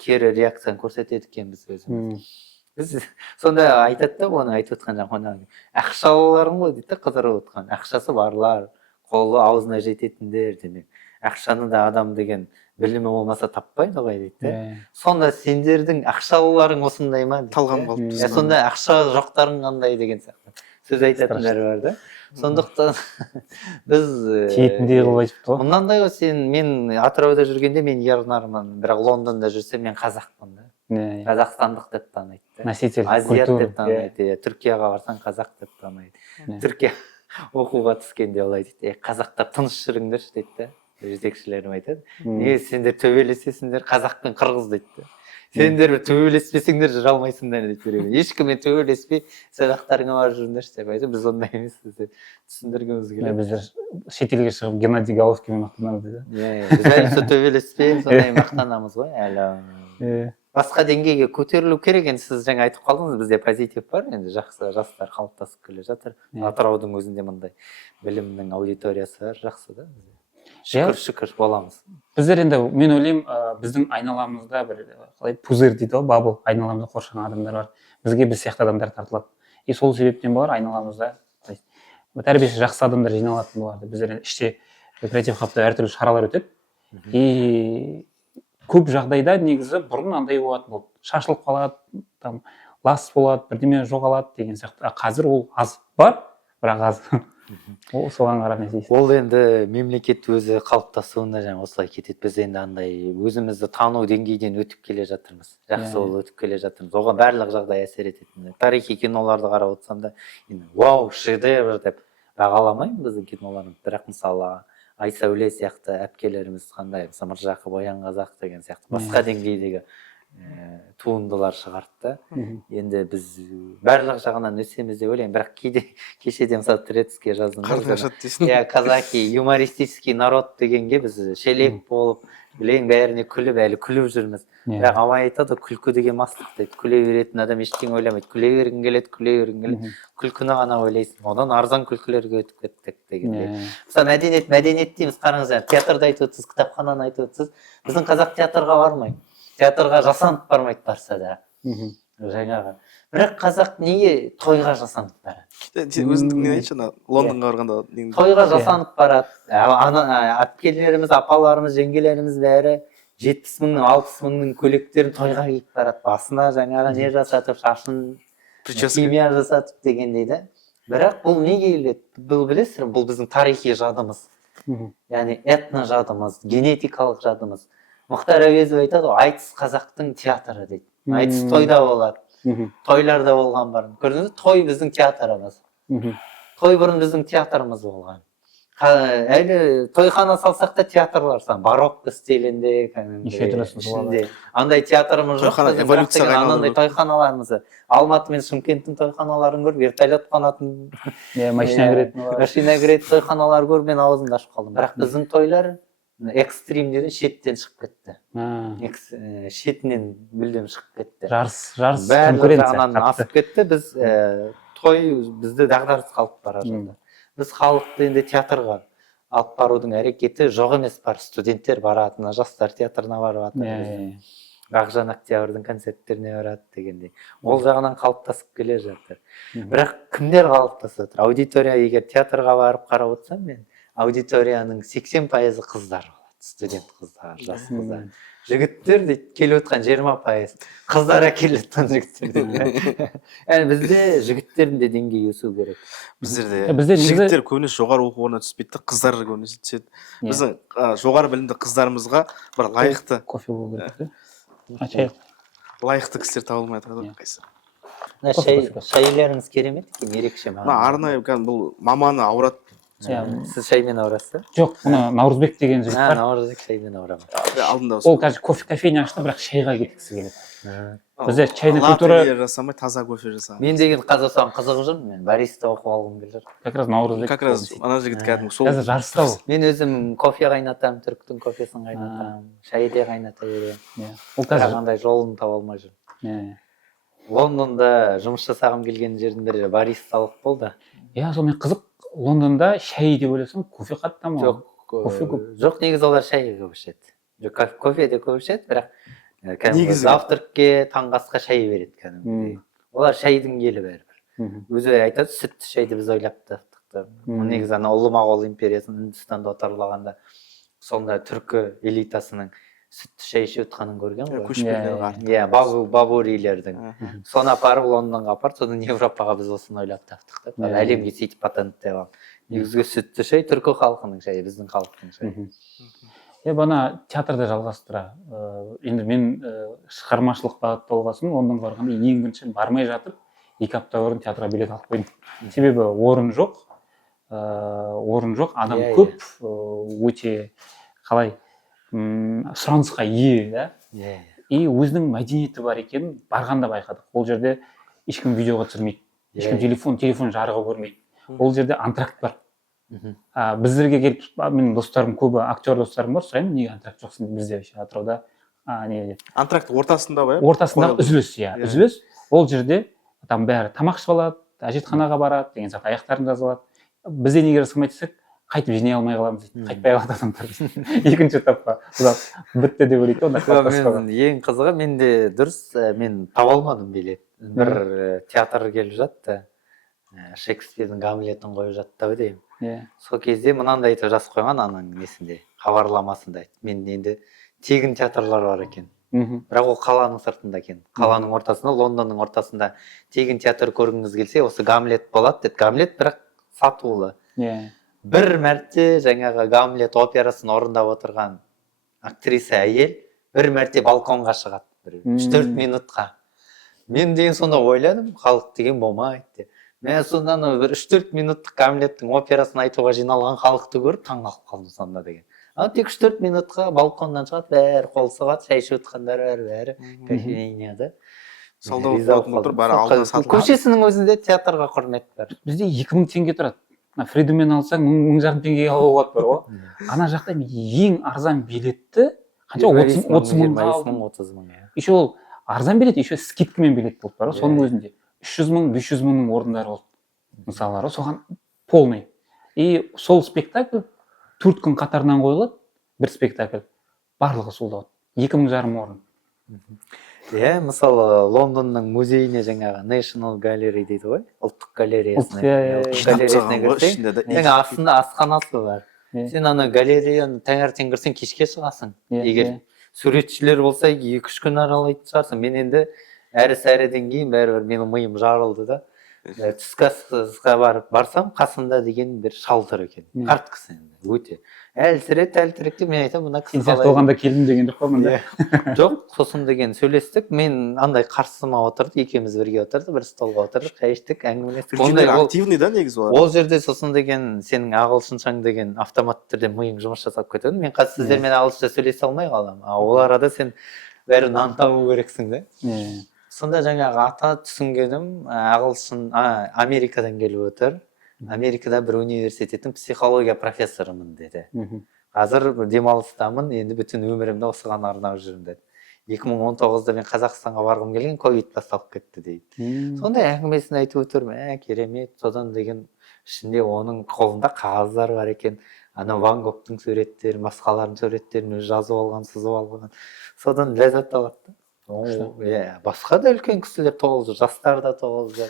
кері реакцияны көрсетеді екенбіз өзіміз. Біз сонда айтады да, оны айтып отқан жаңа қонақ. Ақшалыларың ғой дейді, қыдырып отқан. Ақшасы барлар, қолы аузына жететіндер демек. Ақшаны да адам деген білімі болмаса таппайды ғой дейді да. Сонда сендердің ақшалыларың осындай ма дейді. Талғам қалыптасқан. Сонда ақша жоқтарың қандай деген сияқты сөз айтатындар бар да. Сондықтан біз тиетіндей қылып айтыпты ғой. мынандай ғой, мен Атырауда жүргенде мен ернармын, бірақ Лондонда жүрсем мен қазақпын да. Қазақстандық деп таниды. Носитель Азиат культуры. деп таниды. Түркияға барсаң қазақ деп таниды. Түркия оқуға түскенде олай дейді. Қазақтар тыныш жүріңдерші дейді да. Жетекшілерім айтады. Неге сендер төбелесесіңдер, қазақ пен қырғыз дейді да. Сендер төбелеспесеңдер жүре алмайсыңдар дейді. Ешкіммен төбелеспей сабақтарыңа барып жүріңдерші деп айтады. Біз ондай емеспіз деп түсіндіргіміз келеді. Біздер шетелге шығып Геннадий Головкинмен мақтанамыз дейді. Біз әлі сол төбелеспей сондай мақтанамыз ғой әлі. Басқа деңгейге көтерілу керек. Енді сіз жаңа айтып қалдыңыз, бізде позитив бар, енді жақсы жастар қалыптасып келе жатыр. Атыраудың өзінде мындай білімнің аудиториясы бар, жақсы да. Шүкір боламыз. Біздер енді мен ойлаймын, біздің айналамызда бір қалай пузырь дейді ғой, бабл, айналамызда қоршаған адамдар бар. Бізге біз сияқты адамдар тартылады. И сол себептен болар айналамызда тәрбиесі жақсы адамдар жиналатын болады. Біздер іште креатив хабта әртүрлі шаралар өтеді. И көп жағдайда негізі бұрын андай болатын болды. Шашылып қалады, там лас болады, бірдеме жоғалады деген сияқты. Қазір ол аз бар, бірақ аз. Ол соған қарап не істейсіз? Ол енді мемлекет өзі қалыптасуында жаңа осылай кетеді. Біз енді андай өзімізді тану деңгейден өтіп келе жатырмыз. Жақсы ол өтіп келе жатырмыз. Оған барлық жағдай әсер ететін. Тарихи киноларды қарап отырсам да, вау, шедевр деп бағаламаймын біздің киноларды. Бірақ мысалы Айсәуле сияқты әпкелеріміз қандай, мысалы Мыржақып, Оян қазақ деген сияқты басқа деңгейдегі туындылар шығарды. Енді біз барлық жағынан өсеміз деп ойлаймын, бірақ кейде кешеде мысалы Трецкий жаздым. Қарташады дейсің. Казаки юмористический народ дегенге біз шелек болып, білең бәріне күліп, әлі күліп жүрміз. Бірақ Абай айтады, күлкі деген мастық дейді. Күле беретін адам ештеңе ойламайды. Күле бергің келеді. Күлкіні ғана ойлайсың. Одан арзан күлкілерге өтіп кеттік дегендей. Мысалы мәдениет дейміз, қараңыз, театрда айтып отырсыз, кітапхананы айтып отырсыз. Біздің қазақ театрға бармайды. Театрға жасанып бармайды барса да. Жаңағы. Бірақ қазақ неге тойға жасанып барады? Өзіңдікінен айтшы, Лондонға барғанда. Тойға жасанып барады. Әпкелеріміз, апаларымыз, жеңгелеріміз бәрі 70 мыңның, 60 мыңның көйлектерін тойға киіп барады. Басына жаңағы не жасатып, шашын химия жасатып дегендей да. Бірақ бұл неге келеді? Бұл білесіздер, бұл біздің тарихи жадымыз. Яғни этно жадымыз, генетикалық жадымыз. Мұхтар Әуезов айтады, айтыс қазақтың театры дейді. Айтыс тойда болады. Тойларда болған бар. Көрдіңіз, той біздің театрымыз. Той бұрын біздің театрымыз болған. Әлі тойхана салсақ та театрлар сан, барокко стилінде, ішінде. Андай театрымыз жоқ. Анандай тойханаларымыз. Алматы мен Шымкенттің тойханаларын көріп, вертолет қонатын, машина кіретін тойханалар көріп, мен аузымды ашып қалдым. Бірақ біздің тойлар экстрим деді, шеттен шығып кетті. Шетінен мүлдем шығып кетті. Жарыс барлық жағынан асып кетті. Біз той бізді дағдарыс қалып бара жатыр. Біз халықты енді театрға алып барудың әрекеті жоқ емес, бар. Студенттер барады, жастар театрына барып жатыр. Бақжан Октябрьдің концерттеріне барады дегендей. Ол жағынан қалыптасып келе жатыр. Бірақ кімдер қалыптасып жатыр? Аудитория, егер театрға барып қарап отырсам, мен аудиторияның 80% қыздар болады. Студент қыздар, жас қыздар. Жігіттер дейді, келіп отқан 20%. Қыздар әкеліп отқан жігіттер дейді. Яғни бізде жігіттердің де деңгейі өсу керек. Біздерде жігіттер көбінесе жоғары оқу орнына түспейді, қыздар көбінесе түседі. Біздің жоғары білімді қыздарымызға бір лайықты кофе болу керек. Лайықты кісілер табылмай жатыр қайсы. Шайлеріңіз керемет екен, ерекше маған. Арнайы бұл маманы ауырады. Сіз шаймен ауырасыз? Жоқ, мұны Наурызбек деген жігіт бар. Наурызбек шаймен ауырамын. Ол қазір кофейня ашты, бірақ шайға кеткісі келеді. Бізде чайный культура жасамай, таза кофе жасаған. Мен деген Қазақстан қызығып жүрмін, мен бариста оқып алғым келіп жүр. Как раз Наурызбек. Как раз ана жігіт кәдімгі сол. Қазір жарыста ол. Мен өзім кофе қайнатамын, түріктің кофесін қайнатамын, шайды қайната беремін. Ол қазір қандай жолын таба алмай жүрмін. Лондонда жұмыс жасағым келген жердің бірі баристалық болды. Сонымен қызық. Лондонда шай деп ойласам, кофе қатты ма? Жоқ, кофе көп. Жоқ, негізі олар шайға көп ішеді. Жоқ, кофе де көп ішеді, бірақ завтракке, таңғы асқа шай береді кәдімгідей. Олар шайдың елі бәрібір. Өзі айтады, сүтті шайды біз ойлап таптық болчу. Негизи ана улуу могол империясынын Үндүстанда отарлаганда сонда түркү элитасынын сүттү шейишип атканын көргөн го. көчмөндөр бар. Иә, бабурийлердин. Сону апарып Лондонго апарып, содан Европага биз осуну ойлоп таптык да. Әлемге сөйтүп патенттеп алып. Негизги сүттү шей түркү халкынын шейи, биздин халктын шейи. Бана театрда жалғастыра. Енді мен шығармашылық бағытта болғасын, Лондонға барғанда ең бірінші бармай жатып, 2 апта бұрын театрға билет алып қойдым. Себебі орын жоқ, адам көп, өте қалай сұранысқа ие, да? И өзінің мәдениеті бар екенін барғанда байқадық. Ол жерде ешкім видеоға түсірмейді, ешкім телефон жарығы көрмейді. Ол жерде антракт бар. Біздерге келіп, менің достарым көбі, актер достарым бар, сұраймын, неге антракт жоқсың бізде Атырауда? Антракт ортасында ба? Ортасында үзіліс, үзіліс. Ол жерде бәрі тамақ ішіп алады, әжетханаға барады, деген сияқты аяқтарын жазып алады. Бізде неге жасамайды десек, қайтып жинай алмай қаламыз дейді. Қайтпай қалады адамдар. Екінші этапқа. Бітті деп ойлайды, онда қалыптаспаған. Ең қызығы менде дұрыс, мен таба алмадым билет. Бір театр келіп жатты. Шекспирдің Гамлетін қойып жатты деймін. Сол кезде мынандай айтып жазып қойған ананың несінде, хабарламасында. Мен енді тегін театрлар бар екен. Бірақ ол қаланың сыртында екен. Қаланың ортасында, Лондонның ортасында тегін театр көргіңіз келсе, осы Гамлет болады деді. Гамлет бірақ сатулы. Бір мәрте жаңағы Гамлет операсын орындап отырған актриса әйел бір мәрте балконға шығады. 3-4 минутқа. Мен деген сонда ойладым, халық деген болмайды деп. Мен сондан бір 3-4 минуттық Гамлеттің операсын айтуға жиналған халықты көріп таң қалып қалдым сонда деген. Тек 3-4 минутқа балконнан шығады, бәрі қол соғады, шай ішіп отқандар бәрі кофейняда. Солда отыр, бәрі алдына сатылады. Көшесінің өзінде театрға құрмет бар. Бізде 2000 теңге тұрады. Фридумен алсаң 1500 теңгеге алуға болады бар ғой. Ана жақта ең арзан билетті қанша 30 мыңға алдым. 30 мың. Еще ол арзан билет, еще скидкамен билет болды бар ғой, соның өзінде. 300 мың, 500 мыңның орындары болды. Мысалары, соған полный. И сол спектакль 4 күн қатарынан қойылады, бір спектакль. Барлығы солда болады. 2500 орын. Мысалы, Лондонның музейіне жаңағы National Gallery дейді ғой, ұлттық галереясына кірсең, астында асханасы бар. Сен ана галереяны таңертең кірсең, кешке шығасың. Егер суретшілер болса, 2-3 күн аралайтын шығарсың. Мен енді әрі-сәріден кейін бәрібір менің миым жарылды да. Түскі асқа барсам, қасында деген бір шал тұр екен. Қарт кісі енді, өте. Әлсірет деп мен айтамын, мына кісі қалай. Сен сияқты болғанда келдім деген жоқ қой мында. Жоқ, сосын деген сөйлестік. Мен андай қарсыма отырды, екеуміз бірге отырды, бір столға отырдық, шай іштік, әңгімелестік. Үлкендер активный да негізі олар. Ол жерде сосын деген сенің ағылшыншаң деген автоматты түрде миың жұмыс жасап кетеді. Мен қазір сіздермен ағылшынша сөйлесе алмай қаламын. Ол арада сен бәрін нан табу керексің де. Сонда жаңағы ата түсінгенім ағылшын Америкадан келіп отыр. Америкада бір университеттің психология профессорымын деді. Қазір демалыстамын, енді бүтін өмірімді осыған арнап жүрмін деді. 2019-да мен Қазақстанға барғым келген, ковид басталып кетті дейді. Сондай әңгімесін айтып отырмын, керемет. Содан деген ішінде оның қолында қағаздар бар екен. Ана Ван Гогтың суреттері, басқалардың суреттерін жазып алған, сызып алған. Содан ләззат алады. Басқа да үлкен кісілер тоғылды, жастар да тоғылды.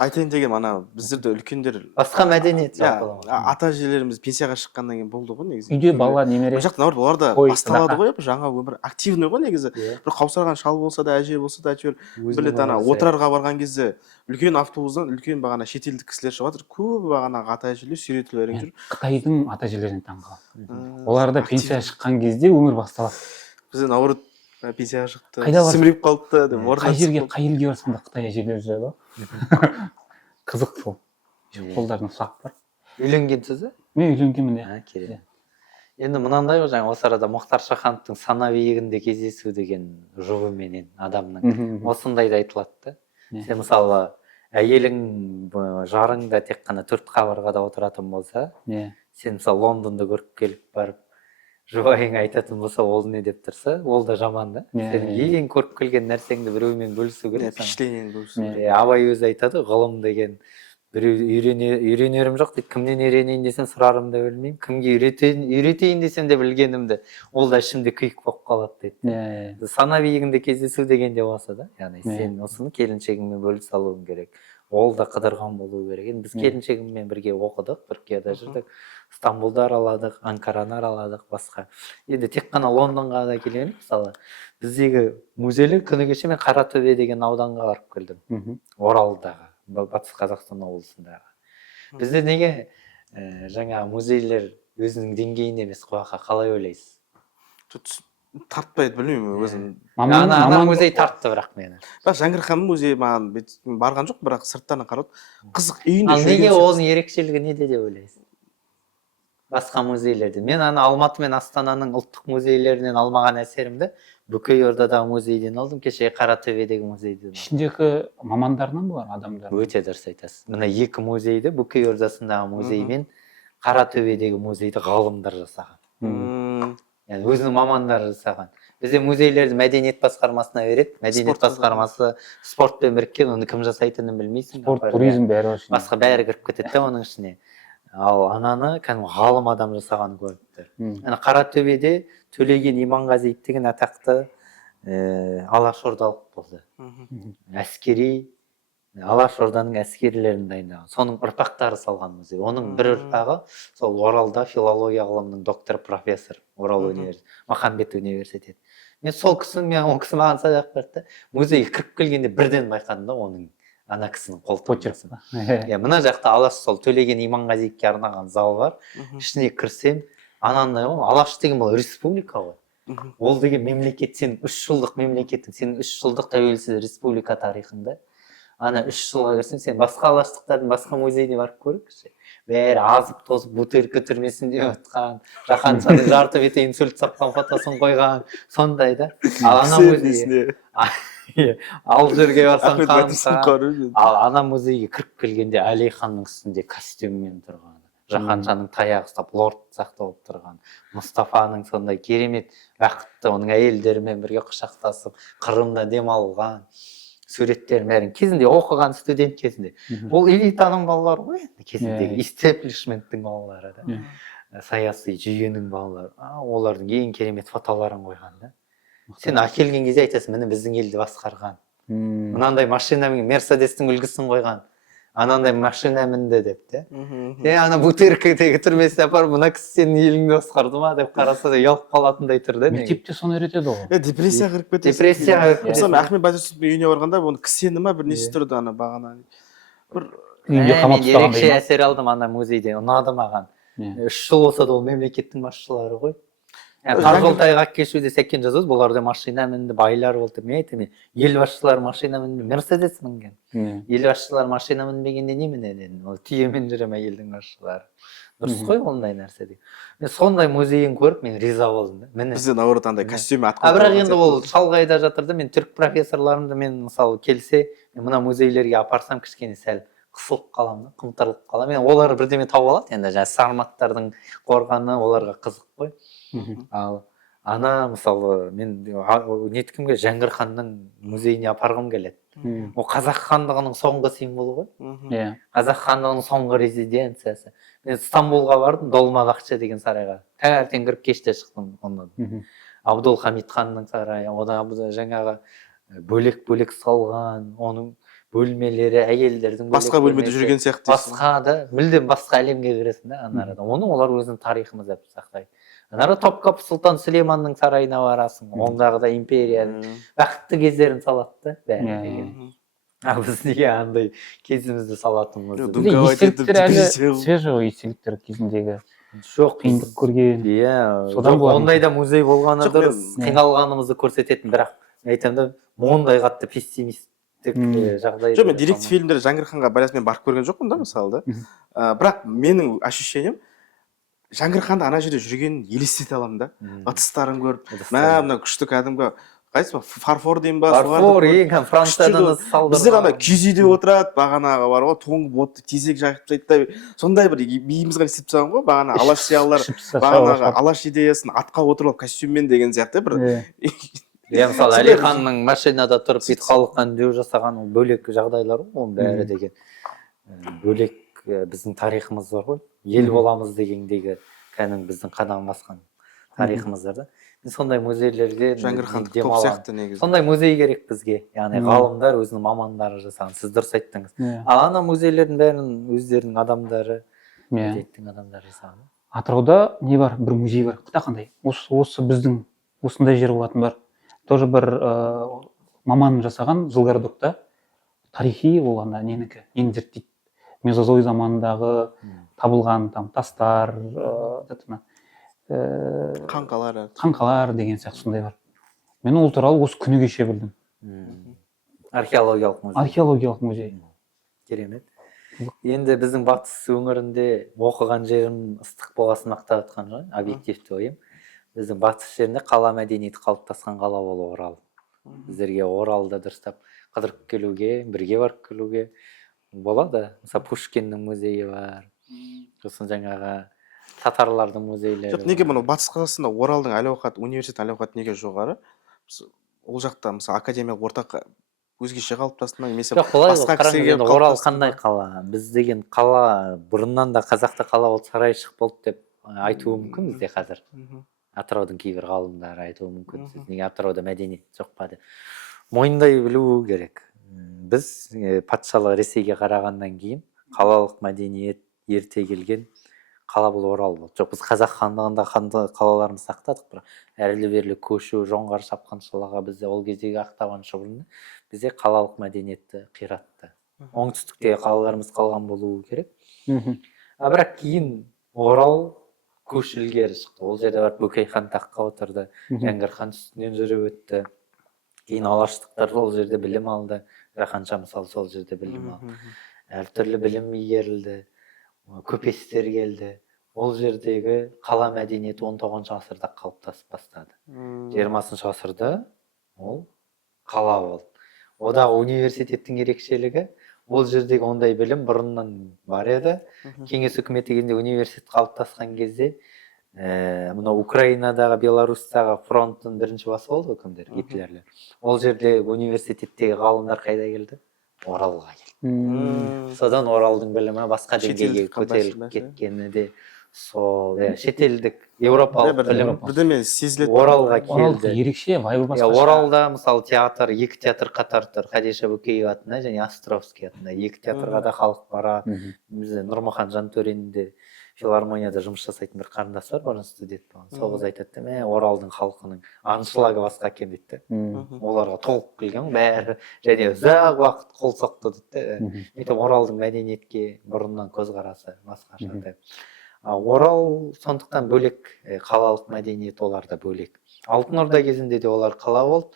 Айтайын деген, ана біздерде үлкендер басқа мәдениет ата-әжелеріміз пенсияға шыққаннан кейін болды ғой негізі. Үйде бала немере. Ол жақта олар да басталады ғой, жаңа өмір активный ғой негізі. Бір қаусырған шал болса да, әже болса да, әйтеуір білет ана отырарға барған кезде үлкен автобустан үлкен бағана шетелдік кісілер шығып жатыр. Көбі бағана ата-әжелер сүйретіліп әрең жүр. Қытайдың ата-әжелеріне таң қаламын. Оларда пенсия шыққан кезде өмір басталады. Бізде наоборот пенсияға шықты, сіміріп қалды деп. Қай елге барсам да Қытай әжелер жүреді ғой. Қызық сол. Қолдарында сақ бар. Үйленгенсіз бе? Мен үйленгенмін, иә. Енді мынандай ғой, жаңа осы арада Мұхтар Шахановтың сана биігінде кездесу деген жұбыменен адамның осындайды айтылады. Сен мысалы әйелің жарың да тек қана 4 қабырғада отыратын болса, сен мысалы Лондонды көріп келіп барып жұбайың айтатын болса, ол не деп тұрса, ол да жаман да. Сенің ең көріп келген нәрсеңді біреумен бөлісу керек. Впечатлениені бөлісу керек. Абай өзі айтады, ғылым деген біреу үйренерім жоқ дейді. Кімнен үйренейін десем, сұрарымды білмеймін. Кімге үйретейін десем де білгенімді, ол да ішімде күйік болып қалады дейді. Сана биігінде кездесу деген де осы да. Яғни сен осыны келіншегіңмен бөлісе алуың керек. ол да қыдырған болу керек. Енді біз келіншегіммен бірге оқыдық, Түркияда жүрдік, Стамбулды араладық, Анкараны араладық, басқа. Енді тек қана Лондонға да келген, мысалы, біздегі музейлер күні кеше мен Қаратөбе деген ауданға барып келдім. Оралдағы, Батыс Қазақстан облысындағы. Бізде неге жаңа музейлер өзінің деңгейінде емес қояққа, қалай ойлайсыз? Тартпайды, білмеймін өзім. Ана музей тартты бірақ мені. Бірақ Жәңгір Хан музейі маған барған жоқ, бірақ сырттан қарап қызық үйінде жүрген. Ал неге оның ерекшелігі неде деп ойлайсыз? Басқа музейлерде. Мен ана Алматы мен Астананың ұлттық музейлерінен алмаған әсерімді Бөкей Ордадағы музейден алдым, кеше Қаратөбедегі музейден. Ішіндегі мамандарынан болар адамдар. Өте дұрыс айтасыз. Мына екі музейді, Бөкей Ордасындағы музей мен Қаратөбедегі музейді ғалымдар жасаған. Yani өзінің мамандары жасаған. Бізде музейлерді мәдениет басқармасына береді. Мәдениет басқармасы спортпен біріккен, оны кім жасайтынын білмейсің. Спорт, туризм бәрі бар. Басқа бәрі кіріп кетеді де оның ішіне. Ал ананы кәдімгі ғалым адам жасаған көріпті. Ана Қаратөбеде Төлеген Иманғазиев деген атақты алашордалық болды. Әскери Алашорданың әскерилерін дайындаған. Соның ұрпақтары салған музей. Оның бір ұрпағы сол Оралда филология ғылымының доктор профессор, Орал университеті, Махамбет университеті. Мен сол кісінің, ол кісі маған сабақ берді. Музейге кіріп келгенде бірден байқадым да оның ана кісінің қолтаңбасын. Мына жақта Алаш сол Төлеген Иманғазиевке арнаған зал бар. Ішіне кірсем, анандай ғой, Алаш деген бұл республика ғой. Ол деген мемлекет, сенің 3 жылдық мемлекеттің, сенің 3 жылдық тәуелсіз республика тарихында. Ана 3 жылға кірсем, сен басқа алаштықтардың басқа музейіне барып көріңізші. Бәрі азып тозып бутырка түрмесінде отқан, жаһаншаның жарты беті инсульт сапқан фотосын қойған, сондай да. Ал ана музейге ал жерге барсаң қанса, ал ана музейге кіріп келгенде Әлиханның үстінде костюммен тұрған, жаһаншаның таяғы ұстап лорд сақталып тұрған, Мұстафаның сондай керемет бақытты оның әйелдерімен бірге құшақтасып Қырымда демалған суреттерін бәрін кезінде оқыған студент кезінде. Ол элитаның балалары ғой, кезіндегі истеблишменттің балалары да. Саяси жүйенің балалары. Олардың ең керемет фотоларын қойған да. Сен әкелген кезде айтасың, міне біздің елді басқарған. Мынандай машинамен Мерседестің үлгісін қойған. Анандай машина мінді деп те. Ана Бутыркадегі түрмесіне апарып, мына кісі сенің еліңді басқарды ма деп қараса да ұялып қалатындай тұр да. Мектепте соны үйретеді ғой. Депрессияға кіріп кетеді. Депрессияға кіріп кетеді. Мысалы, Ахмет Байтұрсыновтың үйіне барғанда, оны кісені ма бірнеше түрді ана бағана. Үйінде қамап ұстағандай. Ерекше әсер алдым ана музейден, ұнады маған. 3 жыл болса да ол мемлекеттің басшылары ғой. Қаржолтайға кешуде Сәкен жазады, бұларда машина мінді, байлар болды. Мен айтамын, ел басшылары машина мінді, Мерседес мінген. Ел басшылары машина мінбегенде не мінеді? Ол түйемен жүре ме елдің басшылары? Дұрыс қой ондай нәрсе деп. Мен сондай музейін көріп, мен риза болдым да. Бізде наоборот андай костюм атқан. Бірақ енді ол шалғайда жатырды. Мен түрік профессорларымды мен мысалы келсе, мен мына музейлерге апарсам кішкене сәл қысылып қаламын, қымтырылып қаламын. Мен олар бірдеме тауып алады. Енді жаңа сарматтардың қорғаны оларға қызық қой. Ал ана мысалы мен неткімге Жәңгір ханның музейіне апарғым келеді. Ол қазақ хандығының соңғы символы ғой. Қазақ хандығының соңғы резиденциясы. Мен Стамбулға бардым, Долмабақша деген сарайға. Таңертең кіріп кеште шықтым ондан. Абдулхамид ханның сарайы, одан жаңағы бөлек-бөлек салған, оның бөлмелері, әйелдердің басқа бөлмеде жүрген сияқты. Басқа да, мүлдем басқа әлемге кіресің да анарада. Оны олар өзінің тарихымыз деп сақтайды. Анара Топкапы Сұлтан Сүлейманның сарайына барасың, ондағы да империяның бақытты кездерін салатты бәрі деген. Біз неге андай кезімізді салатынбыз? Естеліктер әлі свежий ғой, естеліктер кезіндегі. Жоқ, қиындық көрген. Содан ондай да музей болғаны дұрыс, қиналғанымызды көрсететін, бірақ айтамын да, ондай қатты пессимистік жағдай. Жоқ, мен деректі фильмдер Жәңгір ханға байланысты мен барып көрген жоқпын да, мысалы да. Бірақ менің ощущением Жәңгір ханды ана жерде жүргенін елестете аламын да. Ыдыстарын көріп, мына күшті кәдімгі қайсы ба, фарфор деймін ба? Фарфор, Франциядан салдырған. Бізде ғана киіз үйде отырады, бағанағы бар ғой, тоңып отты, тезек жағып тастайды. Сондай бір миымызға елестетіп тастаған ғой, бағана алаш зиялылар, бағанағы алаш идеясын атқа отырып костюммен деген сияқты бір. Мысалы Әлиханның машинада тұрып бүйтіп халыққа үндеу жасаған ол бөлек жағдайлар ғой, оның бәрі деген. Бөлек біздің тарихымыз бар ғой. Ел боламыз дегендегі кәдімгі біздің қадам басқан тарихымыз бар да. сондай музейлерде Жаңгырхандық топ демаламын. сияқты негізі. Сондай музей керек бізге, яғни ғалымдар өзінің мамандары жасаған. Сіз дұрыс айттыңыз. Ал ана музейлердің бәрін өздерінің адамдары, мемлекеттің адамдары жасаған. Атырауда не бар, бір музей бар, қандай осы біздің осындай жер болатын бар, тоже бір маман жасаған Жылгардокта, тарихи ол ана ненікі, нені зерттейді, мезозой заманындағы табылған там тастар, қаңқалар деген сияқты сондай бар. Мен ол туралы осы күні кеше білдім. Археологиялық музей. Керемет. Енді біздің батыс өңірінде оқыған жерім ыстық болғасын мақтап жатқан жоқ, объективті ойым. Біздің батыс жерінде қала мәдениеті қалыптасқан қала болу Орал. Біздерге Оралды дұрыстап қыдырып келуге, бірге барып келуге болады. Мысалы Пушкиннің музейі бар. Сосын жаңағы татарлардың музейлері. Жоқ, неге мұны батыс қазақстанда Оралдың әл-ауқаты, университет әл-ауқаты неге жоғары? Ол жақта мысалы академиялық ортақ өзгеше қалыптасты ма, немесе басқа кісіге Орал қандай қала? Біз деген қала бұрыннан да қазақты қала болды, сарайшық болды деп айтуы мүмкін бізде қазір. Атыраудың кейбір ғалымдары айтуы мүмкін. Сіз неге Атырауда мәдениет жоқ па деп. Мойындай білу керек. Біз патшалық Ресейге қарағаннан кейін қалалық мәдениет ерте келген қала бұл Орал болды. Жоқ, біз қазақ хандығында қалаларымыз сақтадық, бірақ әрлі-берлі көшу, жоңғар шапқыншылығы бізде ол кездегі ақтабан шұбырынды бізде қалалық мәдениетті қиратты. Оңтүстіктегі қалаларымыз қалған болуы керек. Бірақ кейін Орал көш ілгері шықты. Ол жерде барып Бөкей хан таққа отырды, Жәңгір хан үстінен жүріп өтті. Кейін алаштықтар сол жерде білім алды. Раханша мысалы сол жерде білім алды. Әртүрлі білім игерілді. Көпестер келді. Ол жердегі қала мәдениеті 19 ғасырда қалыптасып бастады. 20 ғасырда ол қала болды. Одағы университеттің ерекшелігі, ол жердегі ондай білім бұрыннан бар еді. Кеңес үкіметі кезінде университет қалыптасқан кезде, мына Украинадағы, Беларусьтағы фронттың бірінші басы болды кімдер, Гитлерлер. Ол жерде университеттегі ғалымдар қайда келді? Оралға келді. Содан Оралдың білімі басқа деңгейге көтеріліп кеткені де сол, шетелдік, еуропалық білім бірдеме сезіледі. Оралға келді. Ерекше вайбы басқаша. Оралда мысалы театр, екі театр қатар тұр. Хадиша Бөкеева атында және Островский атында. Екі театрға да халық барады. Бізде Нұрмахан Жантөринде филармонияда жұмыс жасайтын бір қарындас бар, бұрын студент болған. Сол қыз айтады, Оралдың халқының аншлагы басқа екен дейді. Оларға толық келген бәрі және ұзақ уақыт қол соқты дейді. Оралдың мәдениетке бұрыннан көзқарасы басқаша деп. Орал сондықтан бөлек, қалалық мәдениет оларда бөлек. Алтын Орда кезінде де олар қала болды.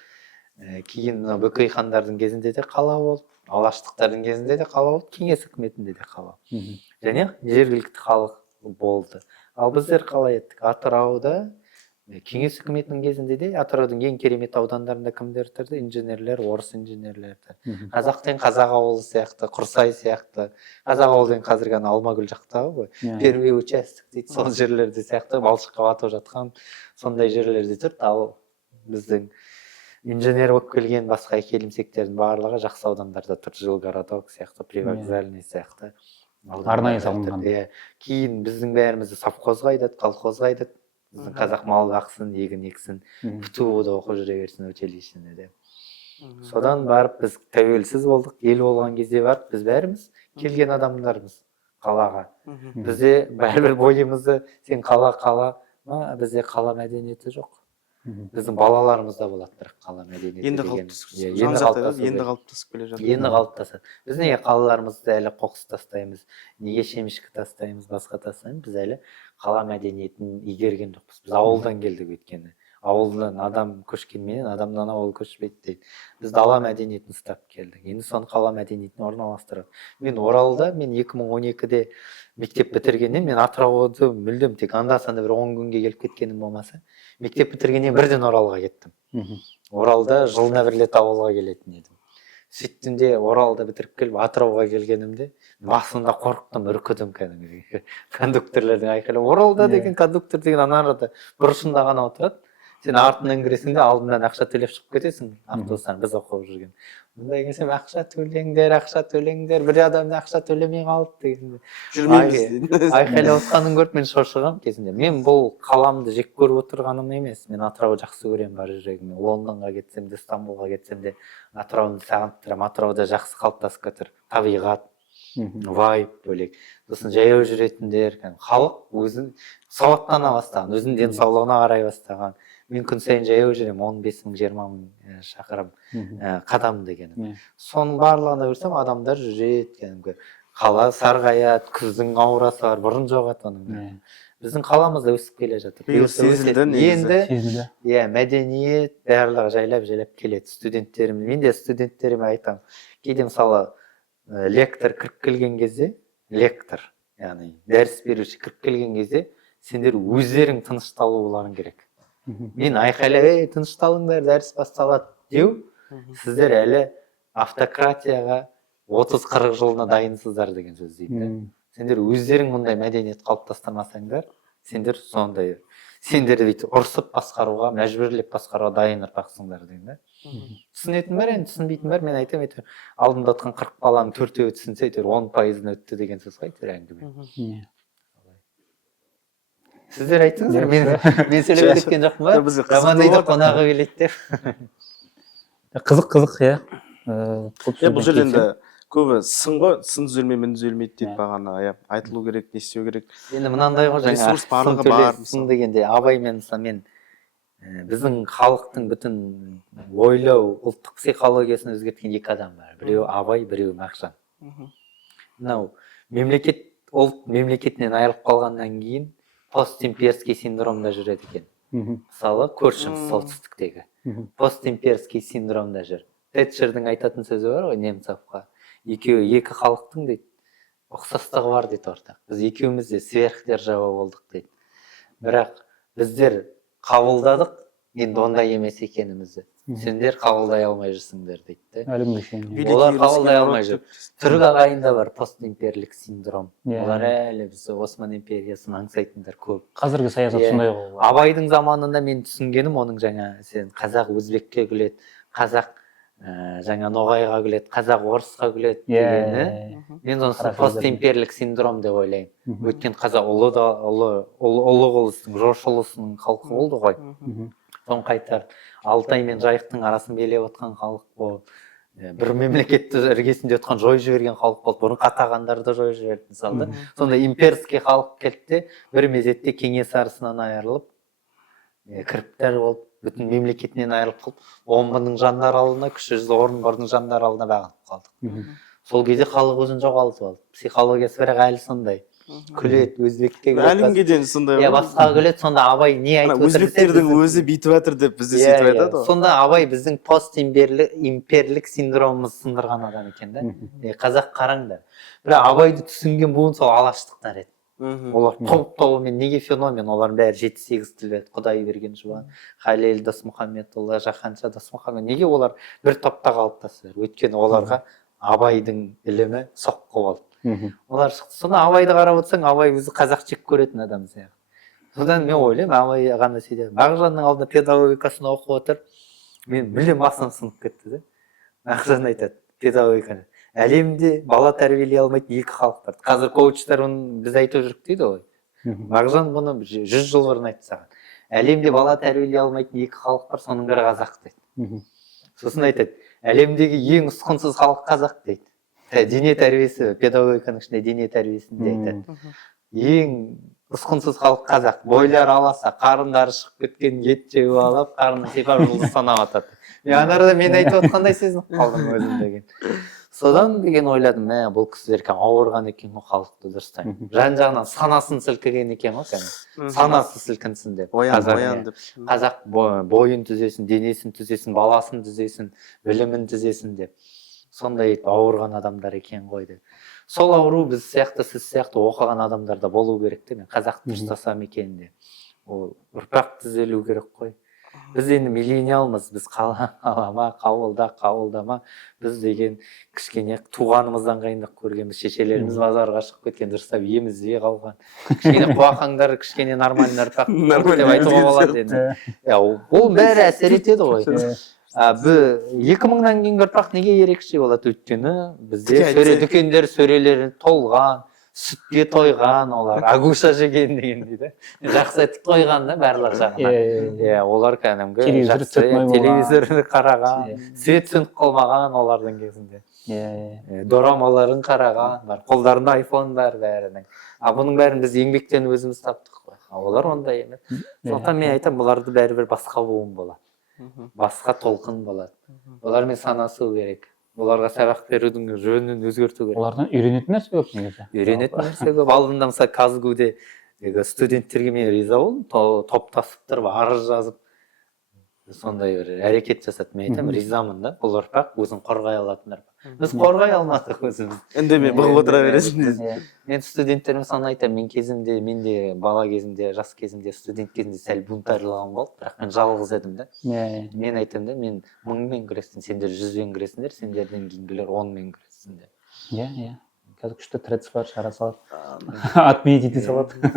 Кейін Бөкей хандардың кезінде де қала болды. Алаштықтардың кезінде де қала болды. Кеңес үкіметінде де қала. Және жергілікті халық болды. Ал біздер қалай еттік? Атырауда кеңес үкіметінің кезінде де Атыраудың ең керемет аудандарында кімдер тұрды? Инженерлер, орыс инженерлері. Қазақтың қазақ ауылы сияқты, Құрсай сияқты. Қазақ ауылы деген қазіргі Алмагүл жақтағы ғой. Первый участок дейді. Сол жерлерде сияқты балшыққа батып жатқан сондай жерлерде тұрды. Ал біздің инженер болып келген басқа келімсектердің барлығы жақсы аудандарда тұр. Жылгородок сияқты, Привокзальный сияқты. Арнайы салынған. Кейін біздің бәрімізді совхозға айдады, колхозға айдады. Біздің қазақ мал бақсын, егін ексін, ПТУ-да оқып жүре берсін училищені де. Содан барып біз тәуелсіз болдық. Ел болған кезде барып біз бәріміз келген адамдармыз қалаға. Бізде бәрібір бойымызды сен қала, бізде қала мәдениеті жоқ. Біздің балаларымызда болады, бірақ қала мәдениеті енді қалыптасып келе жатыр. Енді қалыптасады. Біз неге қалаларымызды әлі қоқыс тастаймыз, неге шемішкі тастаймыз, басқа тастаймыз? Біз әлі қала мәдениетін игерген жоқпыз. Біз ауылдан келдік өйткені. Ауылдан адам көшкенменен адамдан ауыл көшпейді дейді. Біз дала мәдениетін ұстап келдік. Енді соны қала мәдениетін орналастырады. Мен Оралда, мен 2012-де мектеп бітіргеннен, мен Атырауды мүлдем тек анда-санда бір 10 күнге келіп кеткенім болмаса, мектеп бітіргеннен бірден Оралға кеттім. Оралда жылына бір рет ауылға келетін едім. Сөйттім де Оралды бітіріп келіп Атырауға келгенімде басында қорықтым, үркідім кәдімгі. Кондукторлардың айқайлап, Оралда деген кондуктор деген анарада бұрышында ғана отырады. сен артынан кіресің де алдынан ақша төлеп шығып кетесің автобустан біз оқып жүрген. Мындай келсем ақша төлеңдер, бір адам ақша төлемей қалды дегенде. Жүрмейміз дейді. Айқайлап отқанын көріп мен шошығам кезінде. Мен бұл қаламды жек көріп отырғаным емес. Мен Атырауды жақсы көремін бар жүрегіммен. Лондонға кетсем де, Стамбулға кетсем де Атырауды сағынып тұрамын. Атырауда жақсы қалыптасып кетір. Табиғат, вайб бөлек. Сосын жаяу жүретіндер, халық өзін сауаттана бастаған, өзінің денсаулығына қарай бастаған. Мен күн сайын жаяу жүремін, 15 мың, 20 мың шақырым қадам дегенім. Соның барлығына көрсем, адамдар жүреді, кәдімгі қала сарғаяды, күздің аурасы бар, бұрын жоқ еді оның. Біздің қаламыз да өсіп келе жатыр. Енді мәдениет барлығы жайлап келеді. Студенттерім, мен де студенттеріме айтамын. Кейде мысалы лектор кіріп келген кезде, лектор, яғни дәріс беруші кіріп келген кезде, сендер өздерің тынышталуларың керек. Мен айқайлап, тынышталыңдар, дәріс басталады деу, сіздер әлі автократияға 30-40 жылына дайынсыздар деген сөз дейді. Сендер өздерің мұндай мәдениет қалыптастырмасаңдар, сендер сондай, сендер дейді ұрсып басқаруға, мәжбүрлеп басқаруға дайын ұрпақсыңдар дейді. Түсінетін бар, енді түсінбейтін бар, мен айтамын, алдымда отқан 40 баланың 4-еуі түсінсе, 10%-ын өтті деген сөз ғой, әңгіме. Сіздер айттыңыздар, мен сөйлеп кеткен жоқпын ба? Жаман үйді қонағы келеді деп. Қызық, иә. Бұл жерде енді көбі сын ғой, сын түзелмей, мін түзелмейді дейді бағана, айтылу керек, не істеу керек. Енді мынандай ғой, жаңа сын дегенде, абаймен мен біздің халықтың бүтін ойлау, ұлттық психологиясын өзгерткен екі адам бар. Біреу Абай, біреу Мағжан. Мынау мемлекет, ұлт мемлекетінен айырылып қалғаннан кейін постимперский синдромда жүреді екен. Мысалы, көршіміз солтүстіктегі. Постимперский синдромда жүр. Тэтчердің айтатын сөзі бар ғой, Немцовқа. Екеуі екі халықтың дейді, ұқсастығы бар дейді ортақ. Біз екеуміз де сверхдержава болдық дейді. Бірақ біздер қабылдадық, енді ондай емес екенімізді. Сендер қабылдай алмай жүрсіңдер дейді. Олар қабылдай алмай жүр. Түрік ағайында бар постимперлік синдром. Олар әлі біз Осман империясын аңсайтындар көп. Қазіргі саясат сондай ғой. Абайдың заманында мен түсінгенім оның жаңа сен қазақ өзбекке күледі, қазақ жаңа ноғайға күледі, қазақ орысқа күледі дегені. Мен оны постимперлік синдром деп ойлаймын. Өткен қазақ ұлы ұлыстың, жошы ұлысының халқы болды ғой. Соны қайтар Алтай мен Жайықтың арасын билеп отқан халық болып, бір мемлекетті іргесінде отқан жой жіберген халық болып, бұрын қатағандарды жой жіберді мысалы. Сонда имперский халық келді, бір мезетте Кенесарысынан айырылып, кіріптар болып, бүтін мемлекетінен айырылып қалып, омбының жандаралына, кіші жүз орынбордың жандаралына бағынып қалдық. Сол кезде халық өзін жоғалтып алды. Психологиясы бірақ әлі сондай. Күледі, өзбекке күледі. Әлімге дейін сондай. Басқа күледі, сонда Абай не айтып отыр? Өзбектердің өзі бүйтіп жатыр деп бізде сөйтіп айтады ғой. Сонда Абай біздің постимперлік синдромымыз сындырған адам екен да. Қазақ қараңдар. Бірақ Абайды түсінген буын сол алаштықтар еді. Олар топ-тобымен неге феномен, олардың бәрі 7-8 тіл біледі. Құдай берген жұбан, Халел Досмұхамедұлы, Жаһанша Досмұхамед. Неге олар бір топта қалыптасты? Өйткені оларға Абайдың ілімі соққы болды. Олар шықты. Сонда Абайды қарап отырсаң, Абай өзі қазақ жек көретін адам сияқты. Содан мен ойлаймын, Абай ғана сөйде. Мағжанның алдында педагогикасын оқып отыр. Мен мүлдем басым сынып кетті. Мағжан айтады, педагогиканы. Әлемде бала тәрбиелей алмайтын екі халық бар. Қазір коучтар біз айтып жүрік дейді ғой. Мағжан бұны 100 жыл бұрын айтты саған. Әлемде бала тәрбиелей алмайтын екі халық бар, соның бірі қазақ дейді. Сосын айтады, әлемдегі ең ұсқынсыз халық қазақ дейді. Дене тәрбиесі, педагогиканың ішінде дене тәрбиесінде айтады. Ең ұсқынсыз халық қазақ. Бойлары аласа, қарындары шығып кеткен, ет жеу алып, қарны сипап жұлдыз санап атады. Анарда мен айтып отқандай сезініп қалдым өзім деген. Содан деген ойладым, бұл кісілер ауырған екен ғой халықты дұрыстай. Жан-жағынан санасын сілкіген екен ғой, санасы сілкінсін деп. Оян деп. Қазақ бойын түзесін, денесін түзесін, баласын түзесін, білімін түзесін деп. Сондай ауырған адамдар екен ғой деп. Сол ауру біз сияқты, сіз сияқты оқыған адамдарда болу керек те. Мен қазақты дұрыстасам екен де. Ол ұрпақ түзелу керек қой. Біз енді миллениалмыз, біз қалама, қабылдама, біз деген кішкене туғанымыздан қиындық көргенбіз, шешелеріміз базарға шығып кеткен, дұрыстап емізбей қалған. Кішкене қуақаңдар, кішкене нормальный ұрпақ деп айтуға болады енді. Ол бәрі әсер етеді ғой. 2000-нан кейінгі ұрпақ неге ерекше болады? Өйткені бізде дүкендер сөрелері толған, сүтке тойған, олар агуша жеген деген дейді. Жақсы етіп тойған да барлық жағынан. Олар кәдімгі телевизорды қараған, свет сөніп қалмаған олардың кезінде. Дорамаларын қараған, қолдарында айфон бар бәрінің. Бұның бәрін біз еңбектен өзіміз таптық қой. Олар ондай емес. Сондықтан мен айтамын, бұларды бәрібір басқа буын болады. Басқа толқын болады. Олармен санасу керек. Оларға сабақ берудің жөнін өзгерту керек. Олардан үйренетін нәрсе көп негізі. Үйренетін нәрсе көп. Алдында мысалы Казгуде студенттерге мен риза болдым. Топтасып тұрып, арыз жазып, сондай бір әрекет жасады. Мен айтамын, ризамын да. Бұл ұрпақ өзін қорғай алатын ұрпақ. Біз қорғай алмадық өзіміз. Үндемей бұғып отыра бересің. Мен студенттеріме соны айтамын. Мен де бала кезімде, жас кезімде, студент кезімде сәл бунтарлығым болды. Бірақ мен жалғыз едім да. Мен айтамын да, мен 1000-мен күрестім, сендер 100-мен күресіңдер, сендерден кейінгілер 10-мен күресіңдер. Қазір күшті трец бар, шығара салады. Отменить ете салады.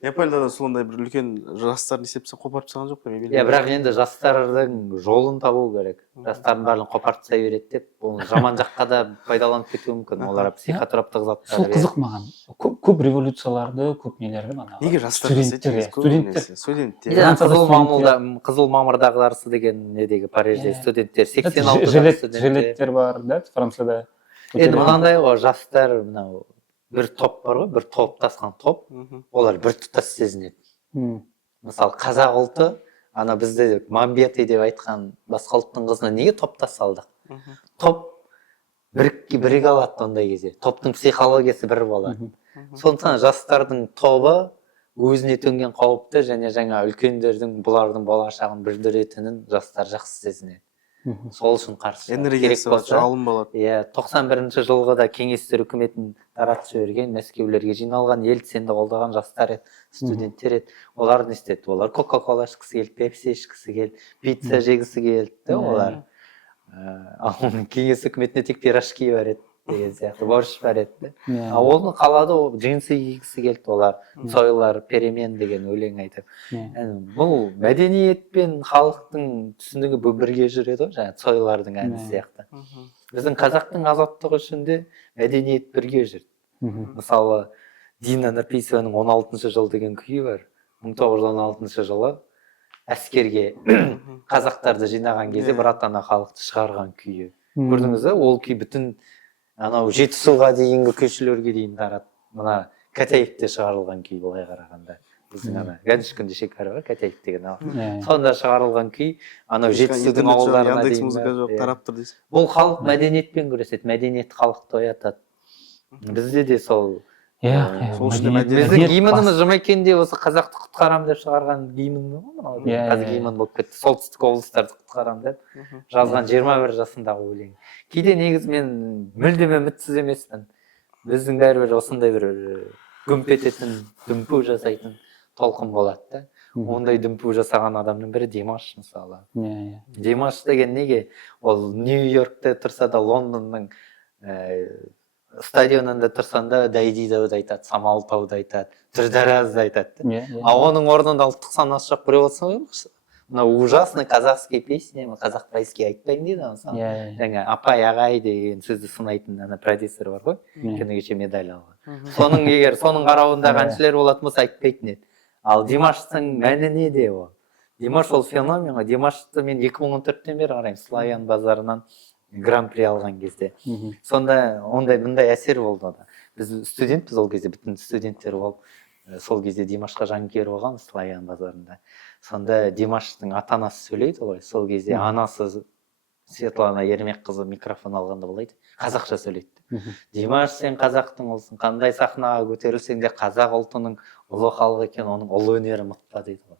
Непальда да сондай бір үлкен жастарын есепсе қопарып тастаған жоқ па? Бірақ енді жастардың жолын табу керек. Жастардың барлығын қопартса береді деп, оны жаман жаққа да пайдаланып кетуі мүмкін. Олар психотроптық заттар. Сол қызық маған. Көп революцияларды, көп нелерді неге жастар студенттер. Қызыл мамырдағыларсы деген недегі Парижде студенттер, 86 жилеттер бар, да, Францияда. Енді мынандай ғой, жастар мынау бір топ бар ғой, бір топтасқан топ, олар бір тұтас сезінеді. Мысалы, қазақ ұлты, ана бізде Мамбети деп айтқан басқа ұлттың қызына неге топтас салдық? Топ біріге алады ондай кезде. Топтың психологиясы бір болады. Сондықтан жастардың тобы өзіне төнген қауіпті және жаңа үлкендердің бұлардың болашағын білдіретінін жастар жақсы сезінеді. Сол үшін қарсы энергиясы жалын болады. 91 жылғы да кеңестер үкіметін таратып жіберген, Мәскеулерге жиналған, ел сенді қолдаған жастар еді, студенттер еді. Олар не істеді? Олар кока-кола ішкісі келді, пепси ішкісі келді, пицца жегісі келді олар. Кеңес үкіметіне тек пирожки бар еді деген сияқты, борщ бар еді. Оны қалады, джинсы кигісі келді олар, сойлар перемен деген өлең айтып. Бұл мәдениет пен халықтың түсінігі бірге жүреді ғой, жаңа сойлардың әні сияқты. Біздің қазақтың азаттығы үшін де мәдениет бірге жүрді. Мысалы, Дина Нұрпейісованың 16 жыл деген күйі бар. 1916 жылы әскерге қазақтарды жинаған кезде бір ата-ана халықты шығарған күйі. Көрдіңіз бе? Ол күй бүтін анау Жетісуға дейінгі көшелерге дейін тарады. Мына Катаевте шығарылған күй былай қарағанда. Біздің ана Ганшкүнде шекара бар, Катаев деген ал. Сонда шығарылған күй, анау Жетісудың ауылдарына дейін. Бұл халық мәдениетпен күреседі, мәдениет халықты оятады. Бізде де сол. Біздің гимніміз Жұмекенде осы қазақты құтқарам деп шығарған гимн ғой. Қазір гимн болып кетті. Солтүстік облыстарды құтқарам деп жазған 21 жасындағы өлең. Кейде негізі мен мүлдем үмітсіз емеспін. Біздің бәрібір осындай бір гүмп ететін, дүмпу жасайтын толқын болады да. Ондай дүмпу жасаған адамның бірі Димаш мысалы. Димаш деген неге? Ол Нью-Йоркте тұрса да Лондонның стадионында тұрсанда Дайди Дауд айтады, Самал Тауды айтады, Түрдаразды айтады. Оның орнында ұлттық санасы жоқ біреу болса ғой. Мына ужасный казахский песня, қазақ-пайский айтпаймын дейді. Жаңа апай ағай деген сөзді сынайтын продюсер бар ғой, күні кеше медаль алған. Соның егер соның қарауындағы әншілер болатын болса айтпайтын еді. Ал Димаштың мәні неде ол? Димаш ол феномен ғой. Димашты мен 2014-тен бері қараймын, Славян базарынан гран-при алған кезде. Сонда мұндай әсер болды. Біз студентпіз ол кезде, бүтін студенттер болып, сол кезде Димашқа жанкүйер болған Славян базарында. Сонда Димаштың ата-анасы сөйлейді ғой, сол кезде анасы Светлана Ермекқызы микрофон алғанда болады, қазақша сөйлейді. Димаш, сен қазақтың ұлысың, қандай сахнаға көтерілсең де қазақ ұлтының ұлы халық екен, оның ұлы өнері ұмытпа дейді ғой.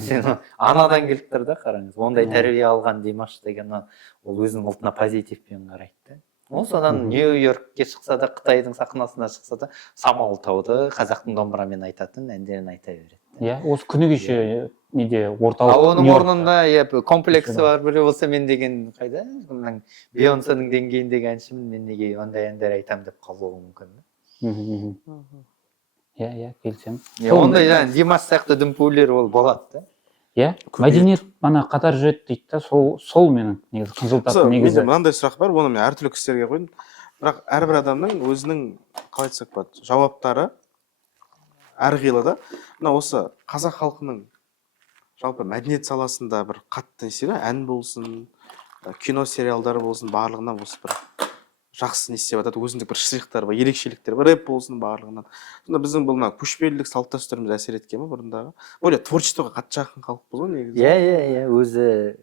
Сен анадан келіп тұр да, қараңыз. Ондай тәрбие алған Димаш деген ол өзінің ұлтына позитивпен қарайды. Ол содан Нью-Йоркке шықса да, Қытайдың сахнасына шықса да, Самал Тауды қазақтың домбырамен айтатын әндерін айта береді. иә осы күні кеше неде ал орталық оның Нью-Йоркта. орнында комплексі бар біреу болса мен деген қайда мына Бейонсенің деңгейіндегі әншімін мен неге ондай әндер айтамын деп қалуы мүмкін Мгм, мгм. иә келісемін. ондай жаңағы Димаш сияқты дүмпулер ол болады да иә мәдениет ана қатар жүреді дейді да сол менің негізі қынжылтатын менде негізі. мынандай сұрақ бар, оны мен әртүрлі кісілерге қойдым. Бірақ әрбір адамның өзінің қалай айтсақ болады, жауаптары әрқилы да. Мына осы қазақ халқының жалпы мәдениет саласында бір қатты несі бар, ән болсын, кино сериалдары болсын, барлығынан осы бір жақсы не істеп жатады, өзіндік бір штрихтар бар, ерекшеліктер бар, рэп болсын барлығынан. Сонда біздің бұл мына көшпелілік салт дәстүріміз әсер еткен ба бұрындағы? Более творчествоға қатты жақын халықпыз ғой негізі. иә өзі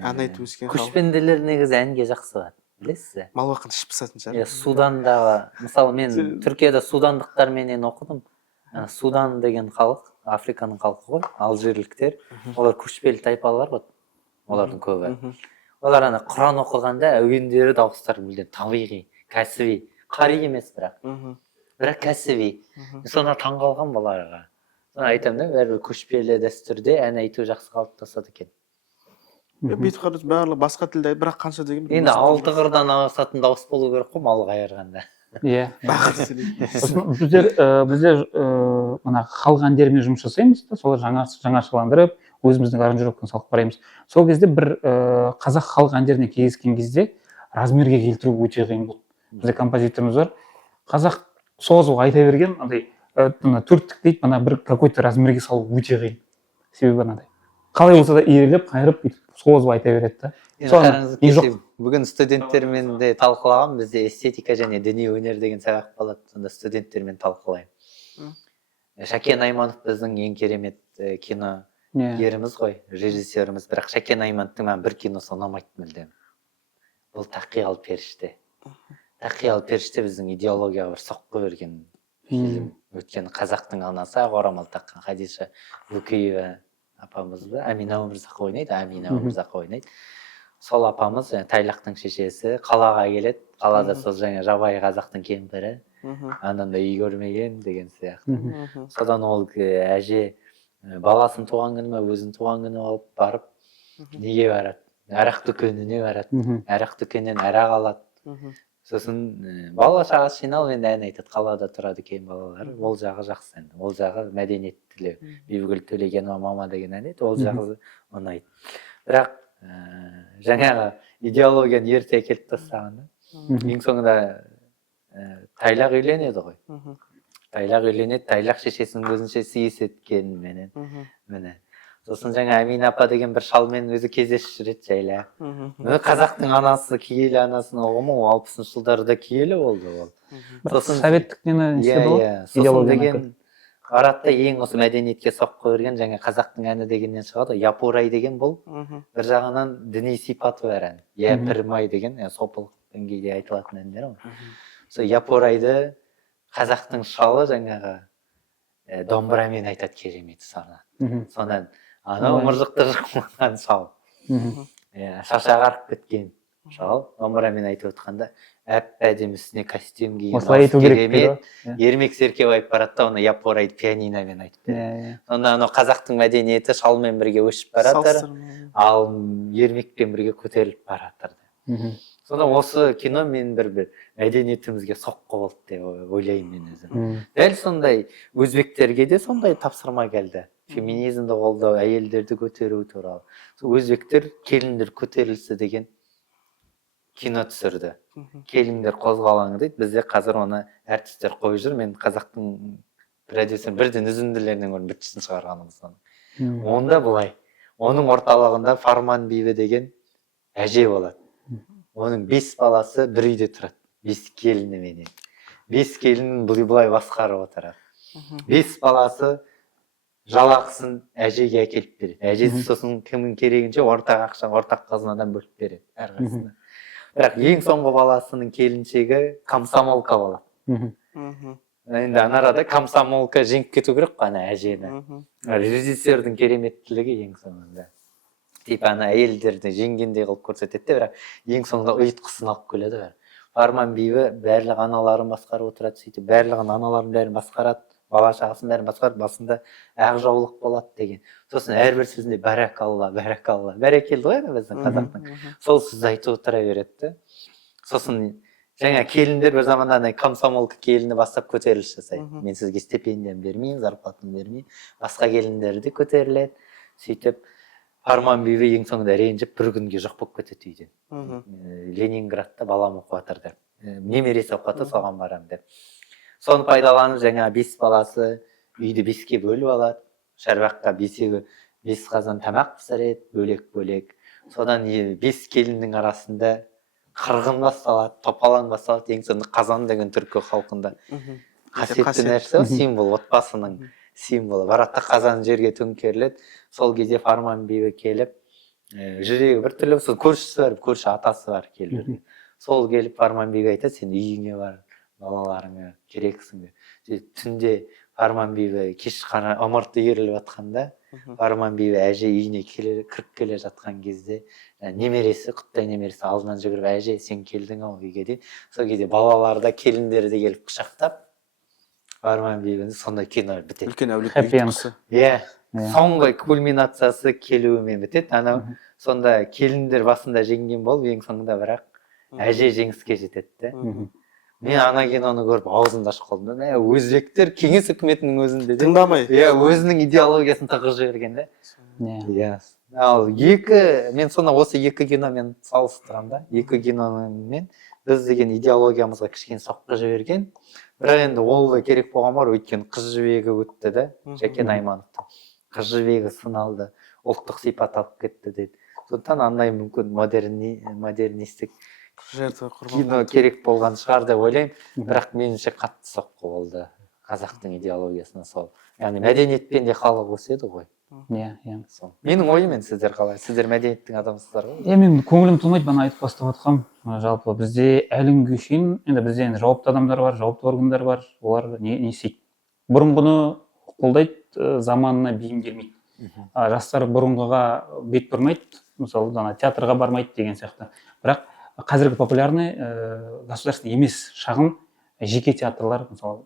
Ән айтып өскен халық. көшпенділер негізі әнге жақсы болады білесіз Мал баққан ішіп пысатын шығар. Судандағы мысалы мен Түркияда судандықтарменен оқыдым Судан деген халық Африканың халқы ғой алжирліктер олар көшпелі тайпалар ғой олардың көбі олар ана құран оқығанда әуендері дауыстары мүлдем табиғи кәсіби қари емес бірақ кәсіби соны таңғалған балаларға соны айтамын да бәрібір көшпелі дәстүрде ән айту жақсы қалыптасады екен бүйтіп қарасаң барлығы басқа тілде бірақ қанша деген енді алты қырдан ағысатын дауыс болу керек қой мал қайырғанда иә біздер мына халық әндерімен жұмыс жасаймыз да солар жаңашыландырып өзіміздің аранжировканы салып қараймыз. Сол кезде бір қазақ халық әндеріне кездескен кезде размерге келтіру өте қиын болды. Бізде композиторымыз бар, қазақ созып айта берген андай төрттік дейді, ана бір какой-то размерге салу өте қиын. Себебі андай қалай болса да иіріліп қайырып созып айта береді да. Бүгін студенттермен де талқылаған, бізде эстетика және діни өнер деген сабақ болады, сонда студенттермен талқылаймын. Шәкен Айманов біздің ең керемет кино еріміз ғой, режиссеріміз, бірақ Шәкен Аймановтың мен бір киносы ұнамайды мүлдем. Бұл Тақиялы періште. Тақиялы періште біздің идеологияға бір соққы берген фильм. Өйткені қазақтың анасы ақ орамал таққан Хадиша Бөкеева апамызды Амина Өмірзақова ойнайды. Сол апамыз Тайлақтың шешесі қалаға келеді, қалада сол жаңа жабайы қазақтың кемпірі, ананда үй көрмеген деген сияқты. Содан ол әже баласын туған күні ме, өзін туған күні алып барып, неге барады? Арақ дүкеніне барады. Арақ дүкенінен арақ алады. Сосын бала шағасы жиналып енді ән айтады, қалада тұрады екен балалар. Ол жағы жақсы ән. Ол жағы мәдениет тілі. Бибігүл Төлегенова мама деген ән еді, ол жағы ұнайды. Бірақ жаңағы идеологияны ерте әкеліп тастағанда, ең соңында Тайлақ үйленеді ғой. Тайлақ үйленеді, Тайлақ шешесінің өзінше сиыс еткенменен. Міне. Сосын жаңа Амина апа деген бір шалмен өзі кездесіп жүреді жайла. Қазақтың анасы, киелі анасын ұғымы 60-шы жылдарда киелі болды ол. Сосын советтік несі болды? Сосын деген Аратта ең осы мәдениетке соққы берген жаңа қазақтың әні дегеннен шығады. Япурай деген бұл бір жағынан діни сипаты бар ән. Япырмай деген сопылық деңгейде айтылатын әндер ғой. Сол Япурайды қазақтың шалы жаңағы домбырамен айтады керемет сана. Сонан анау мыржықты жықмаған шал. Шаша қарып кеткен шал домбырамен айтып отқанда әп-әдемі үстіне костюм киген керемет Ермек Серкебаев барады да оны Япурайды пианиномен айтып береді. Сонда анау қазақтың мәдениеті шалмен бірге өшіп баратыр, ал Ермекпен бірге көтеріліп баратыр. Сонда осы кино мен бір мәдениетімізге соққы болды деп ойлаймын мен өзім. Дәл сондай өзбектерге де сондай тапсырма келді. Феминизмді қолдау, әйелдерді көтеру туралы. Өзбектер келіндер көтерілісі деген кино түсірді. Келіндер қозғалаңы дейді. Бізде қазір оны әртістер қойып жүр. Мен қазақтың продюсерім бірден үзінділерінен көріп бітшісін шығарғанымыз. Онда былай. Оның орталығында Фарман Бибі деген әже болады. Оның 5 баласы бір үйде тұрады. 5 келіні менен. 5 келінін былай басқарып отырады. 5 баласы жалақысын әжеге әкеліп береді. Әжесі сосын кімнің керегінше ортақ ақшаны ортақ қазынадан бөліп береді әрқайсысына. Бірақ ең соңғы баласының келіншегі комсомолка болады. Енді ана арада комсомолка жеңіп кету керек қой ана әжені. Режиссердің кереметтілігі ең соңында. Типа ана әйелдерді жеңгендей қылып көрсетеді, бірақ ең соңында ұйытқысын алып келеді. Фарман Бибі барлық аналарын басқарып отырады, сөйтіп барлығын аналарын бәрін басқарады. бала шағасын бәрін басқарып басында ақ жаулық болады деген. Сосын әрбір сөзінде бәрәкалла, бәрәкалла, бәрекелді ғой енді біздің қазақтың. Сол сөзді айтып отыра береді. Сосын жаңа келіндер бір заманда андай комсомолка келіні бастап көтеріліс жасайды. Мен сізге стипендиям бермеймін, зарплатаны бермеймін. Басқа келіндер де көтеріледі. Сөйтіп Арман бейбі ең соңында ренжіп бір күнге жоқ болып кетеді үйден. Ленинградта балам оқып жатыр деп. Немересі оқып жатыр, соған барамын деп. Соны пайдаланып жаңа 5 баласы үйді 5-ке бөліп алады. Шарбаққа 5 қазан тамақ пісіреді, бөлек-бөлек. Содан 5 келіннің арасында қырғын басталады, топалаң басталады. Ең соңында қазан деген түркі халқында қасиетті нәрсе, символ, отбасының символы. Баратта қазан жерге төңкеріледі. Сол кезде Фарман бейбі келіп, жүрегі бір түрлі, сол көршісі бар, көрші атасы бар келді. Сол келіп Фарман бейбі айтады, сен үйіңе бар, балаларыңа керексің деп. Түнде Фарман бейбі кеш қана ымырты үйіріліп жатқанда, Фарман бейбі әже үйіне кіріп келе жатқан кезде немересі, құттай немересі алдынан жүгіріп, әже сен келдің ау үйге дейді. Сол кезде балалар да келіндері де келіп құшақтап Фарман бейбіні сондай кино бітеді. Үлкен әулет ұйытқысы. Иә. Соңғы кульминациясы келуімен бітеді. Анау сонда келіндер басында жеңген болып, ең соңында бірақ әже жеңіске жетеді. Мен ана киноны көріп аузымды ашып қалдым. Өзбектер кеңес үкіметінің өзінде тыңдамай. Өзінің идеологиясын тығып жіберген да. Иә. Ал мен соны осы 2 киномен салыстырамын да. 2 киномен біз деген идеологиямызға кішкене соққы жіберген. Бірақ енді ол да керек болған бар, өйткені қыз жібегі өтті да, Жәкен Аймановтың. Қыз жібегі сыналды, ұлттық сипат алып кетті дейді. Сондықтан андай мүмкін модернистік кино керек болған шығар деп ойлаймын. Бірақ меніңше қатты соққы болды қазақтың идеологиясына сол. Яғни мәдениетпен де халық өседі ғой. Иә. Менің ойыммен сіздер қалай? Сіздер мәдениеттің адамсыздар ғой? Мен көңілім толмайды, бана айтып бастап жатқам. Жалпы бізде әлі күнге шейін енді бізде жауапты адамдар бар, жауапты органдар бар. Олар не істейді? Бұрынғыны қолдайды, заманына бейімделмейді. Жастар бұрынғыға бет бұрмайды, мысалы театрға бармайды деген сияқты. Бірақ қазіргі популярный государственный емес шағын жеке театрлар, мысалы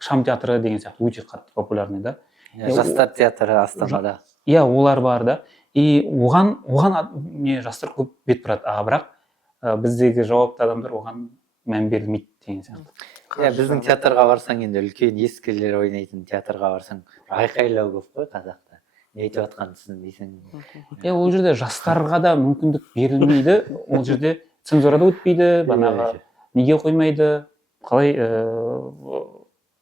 Шам театры деген сияқты өте қатты популярный да. Жастар театры Астанада. Иә, олар бар да. И оған жастар көп бет бұрады. Бірақ біздегі жауапты адамдар оған мән берілмейді деген сияқты. Біздің театрға барсаң, енді үлкен ескілер ойнайтын театрға барсаң, айқайлау көп қой қазақта. Не айтып жатқанын түсінбейсің. Ол жерде жастарға да мүмкіндік берілмейді. Ол жерде цензура да өтпейді, банағы неге қоймайды, қалай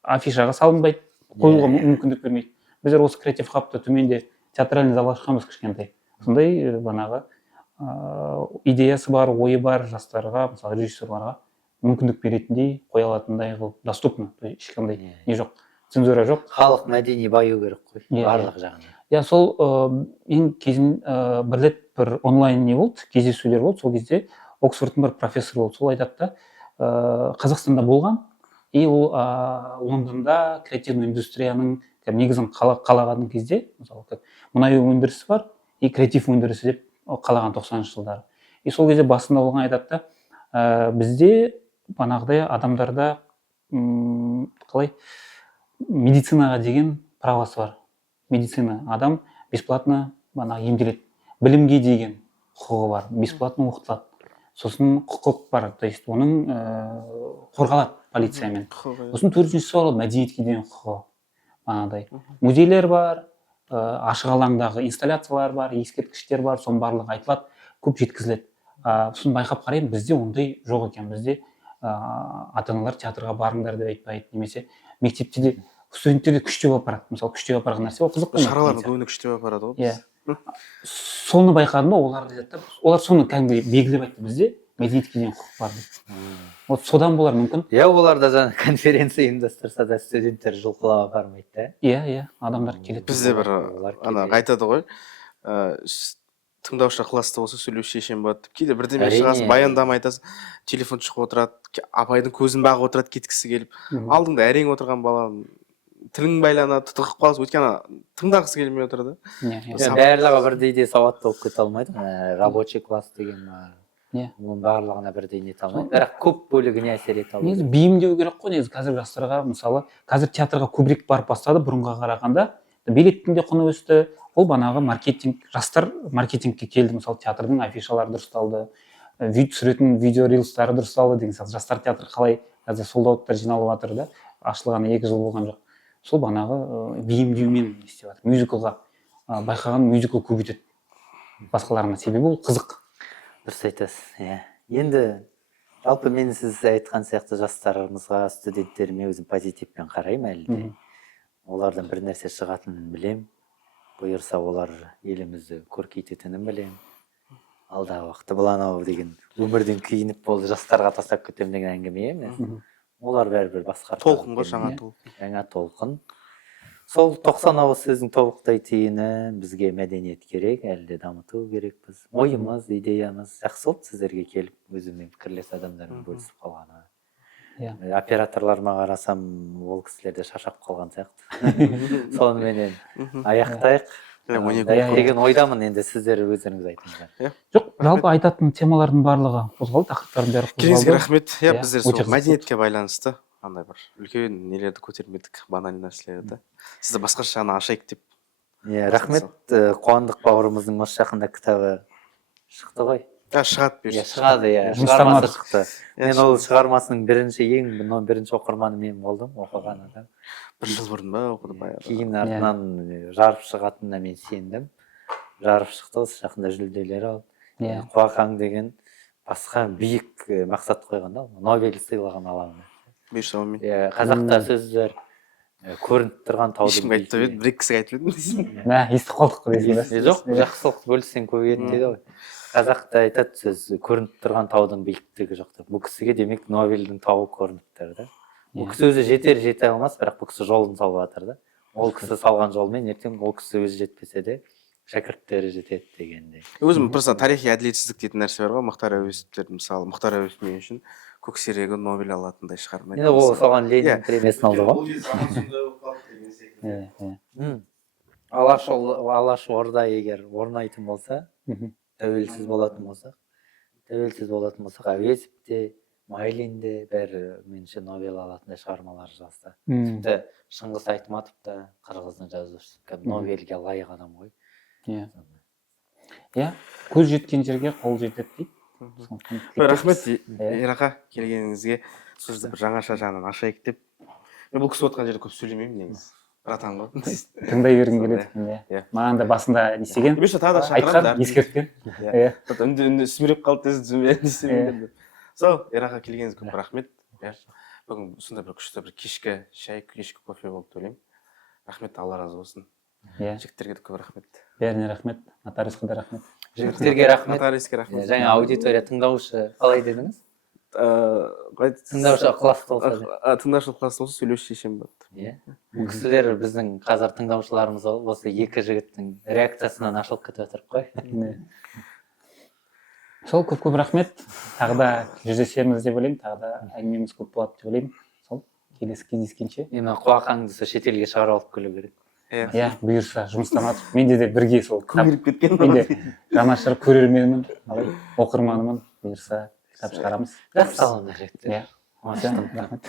афишаға салынбайды, қоюға мүмкіндік бермейді. Біздер осы креатив хабта төменде театральный зал ашқанбыз кішкентай. Сондай банағы идеясы бар, ойы бар жастарға, мысалы режиссерларға мүмкіндік беретіндей, қоя алатындай қылып доступно, ешқандай не жоқ, цензура жоқ. Халық мәдени баю керек қой, барлық жағынан. Сол ең кезін бір рет бір онлайн не болды, кездесулер болды. Сол кезде Оксфордтың бір профессор болды. Сол айтады да, Қазақстанда болған, и ол Лондонда креативный индустрияның негізін қалаған кезде, мысалы мұнай өндірісі бар, и креатив өндірісі деп қалаған 90-шы жылдары. И сол кезде басында болған айтады да, бізде банағыдай адамдарда қалай медицинаға деген правосы бар. Медицина адам бесплатно емделеді. Білімге деген құқығы бар, бесплатно оқытылады. Сосын құқық бар, то есть оның қорғалады полициямен. Сосын 4-ші сұрау мәдениетке деген құқығы. Музейлер бар, ашық алаңдағы инсталляциялар бар, ескерткіштер бар, соның барлығы айтылады, көп жеткізіледі. Сосын байқап қараймын, бізде ондай жоқ екен. Бізде ата-аналар театрға барыңдар деп айтпайды, немесе мектепте де студенттерді күштеп апарады. Мысалы, күштеп апарған нәрсе ол қызық. Шаралардың көбіне күштеп апарады ғой. Соны байқадым да, олар соны кәдімгідей белгілеп айтты, бізде мәдениетке деген құқық бар деп. Вот содан болар мүмкін. Олар да жаңа конференция ұйымдастырса да студенттер жұлқылап апармайды. Адамдар келеді. Бізде бір айтады ғой, тыңдаушы ықыласты болса сөйлеуші шешен болады деп. Кейде бірдеме шығасың, баяндама айтасың, телефон шығып отырады, апайдың көзін бағып отырады кеткісі келіп, алдыңда әрең отырған бала тілің байланады, тұтығып қаласың, өйткені тыңдағысы келмей отыр да. Барлығы бірдей де сауатты болып кете алмайды. Рабочий класс деген Иә. Оның барлығына бірдей нете алмаймын, бірақ көп бөлігіне әсер ете Негізі алады. бейімдеу керек қой негізі қазір жастарға. Мысалы қазір театрға көбірек барып бастады бұрынға қарағанда. Билеттің де құны өсті. Ол банағы маркетинг, жастар маркетингке келді. Мысалы театрдың афишалары дұрысталды, түсіретін видео рилстары дұрысталды деген сияқты. Жастар театры қалай қазір солдаттар жиналып жатыр да, ашылғаны 2 жыл болған жоқ. Сол банағы бейімдеумен не істеп жатыр. Мюзиклға байқаған мюзикл көбейтеді басқаларына, себебі ол қызық. Дұрыс айтасыз. Иә. Енді жалпы мен сіз айтқан сияқты жастарымызға, студенттеріме өзім позитивпен қараймын әлі де. Олардан бір нәрсе шығатынын білем. Бұйырса олар елімізді көркейтетінін білем. Алдағы уақытта бұл анау деген өмірден күйініп болды жастарға тастап кетемін деген әңгіме емес. Олар бәрібір басқарады. Толқын ғой, жаңа толқын. Жаңа толқын. Сол 90 ауыз сөздің тобықтай түйіні, бізге мәдениет керек, әлі де дамыту керекпіз. Ойымыз, идеямыз жақсы болды сіздерге келіп, өзіммен пікірлес адамдармен бөлісіп қалғаны. Операторларыма қарасам, ол кісілер де шаршап қалған сияқты. Соныменен аяқтайық. Деген ойдамын, енді сіздер өздеріңіз айтыңыздар. Жоқ, жалпы айтатын темалардың барлығы қозғалды, тақырыптардың бәрі қозғалды. Келіңізге рахмет. Біздер сол мәдениетке байланысты андай бір үлкен нелерді көтермедік, банальный нәрселерді. Сізді басқаша жағынан ашайық деп. Рахмет. Қуандық бауырымыздың осы жақында кітабы шықты ғой. Шығады бұйырса. Шығады, шығармасы шықты. Мен ол шығармасының бірінші оқырманы мен болдым, оқыған адам. 1 жыл бұрын ба оқыдым баяғы. Кейін артынан жарып шығатынына мен сендім. Жарып шықты, осы жақында жүлделер алды. Қуақаң деген басқа биік мақсат қойған да, Нобель сыйлығын аламын. Бұйырса онымен. Қазақта сөздер көрініп тұрған таудың. Ешкімге айтпап еді, бір кісіге айтып едім дейсің. Естіп қалдық қой дейсің ба? Жоқ, жақсылықты бөліссең көбейеді дейді ғой. Қазақта айтады сөз көрініп тұрған таудың биіктігі жоқ деп. Бұл кісіге демек Нобельдің тауы көрініп тұр да. Бұл кісі өзі жетер жете алмас, бірақ бұл кісі жолын салып жатыр да. Ол кісі салған жолмен ертең ол кісі өзі жетпесе де шәкірттері жетеді дегендей. Өзім просто тарихи әділетсіздік дейтін нәрсе бар ғой. Мұхтар әуезовтер мысалы, Мұхтар әуезов мен үшін көксерегі Нобель алатындай шығарма. Енді ол соған Ленин премиясын алды ғой. Алаш орда егер орнайтын болса, тәуелсіз болатын болсақ, Әуезов те, Майлин де бәрі меніңше Нобель алатындай шығармалар жазды. Тіпті Шыңғыс Айтматов та қырғыздың жазушысы, Нобельге лайық адам ғой. Көз жеткен жерге қол жетеді дейді. Рахмет Ерақа келгеніңізге. Сөзді бір жаңаша жағынан ашайық деп. Мен бұл кісі отқан жерде көп сөйлемеймін негізі. Братан ғой. Тыңдай бергім келеді. Маған да басында не істеген? Айтқан, ескерткен. Үнді сүміреп қалды десіз. Сол, Ерақа келгеніңізге көп рахмет. Бүгін сондай бір күшті бір кешкі шай, кешкі кофе болып төлеймін. Рахмет, Алла разы болсын. Жігіттерге де көп рахмет. Бәріне рахмет, нотариусқа да рахмет. Жігіттерге рахмет. Нотариуске рахмет. Жаңа аудитория тыңдаушы қалай дедіңіз? Тыңдаушы ықыласты болса. Тыңдаушы ықыласты болса сөйлеуші шешем болады. Бұл кісілер біздің қазір тыңдаушыларымыз осы 2 жігіттің реакциясынан ашылып кетіп жатыр қой. Сол, көп рахмет. Тағы да жүздесеміз деп ойлаймын, тағы да әңгімеміз көп болады деп ойлаймын. Сол, келесі кездескенше. Мен Қуақаңды шетелге шығарып алып келу керек. Бұйырса жұмыстан атып, менде де бірге сол көгеріп кеткен. Менде жанашыр көрерменімін, оқырманымын. Бұйырса кітап шығарамыз. Жақсы салыңдар. Рахмет.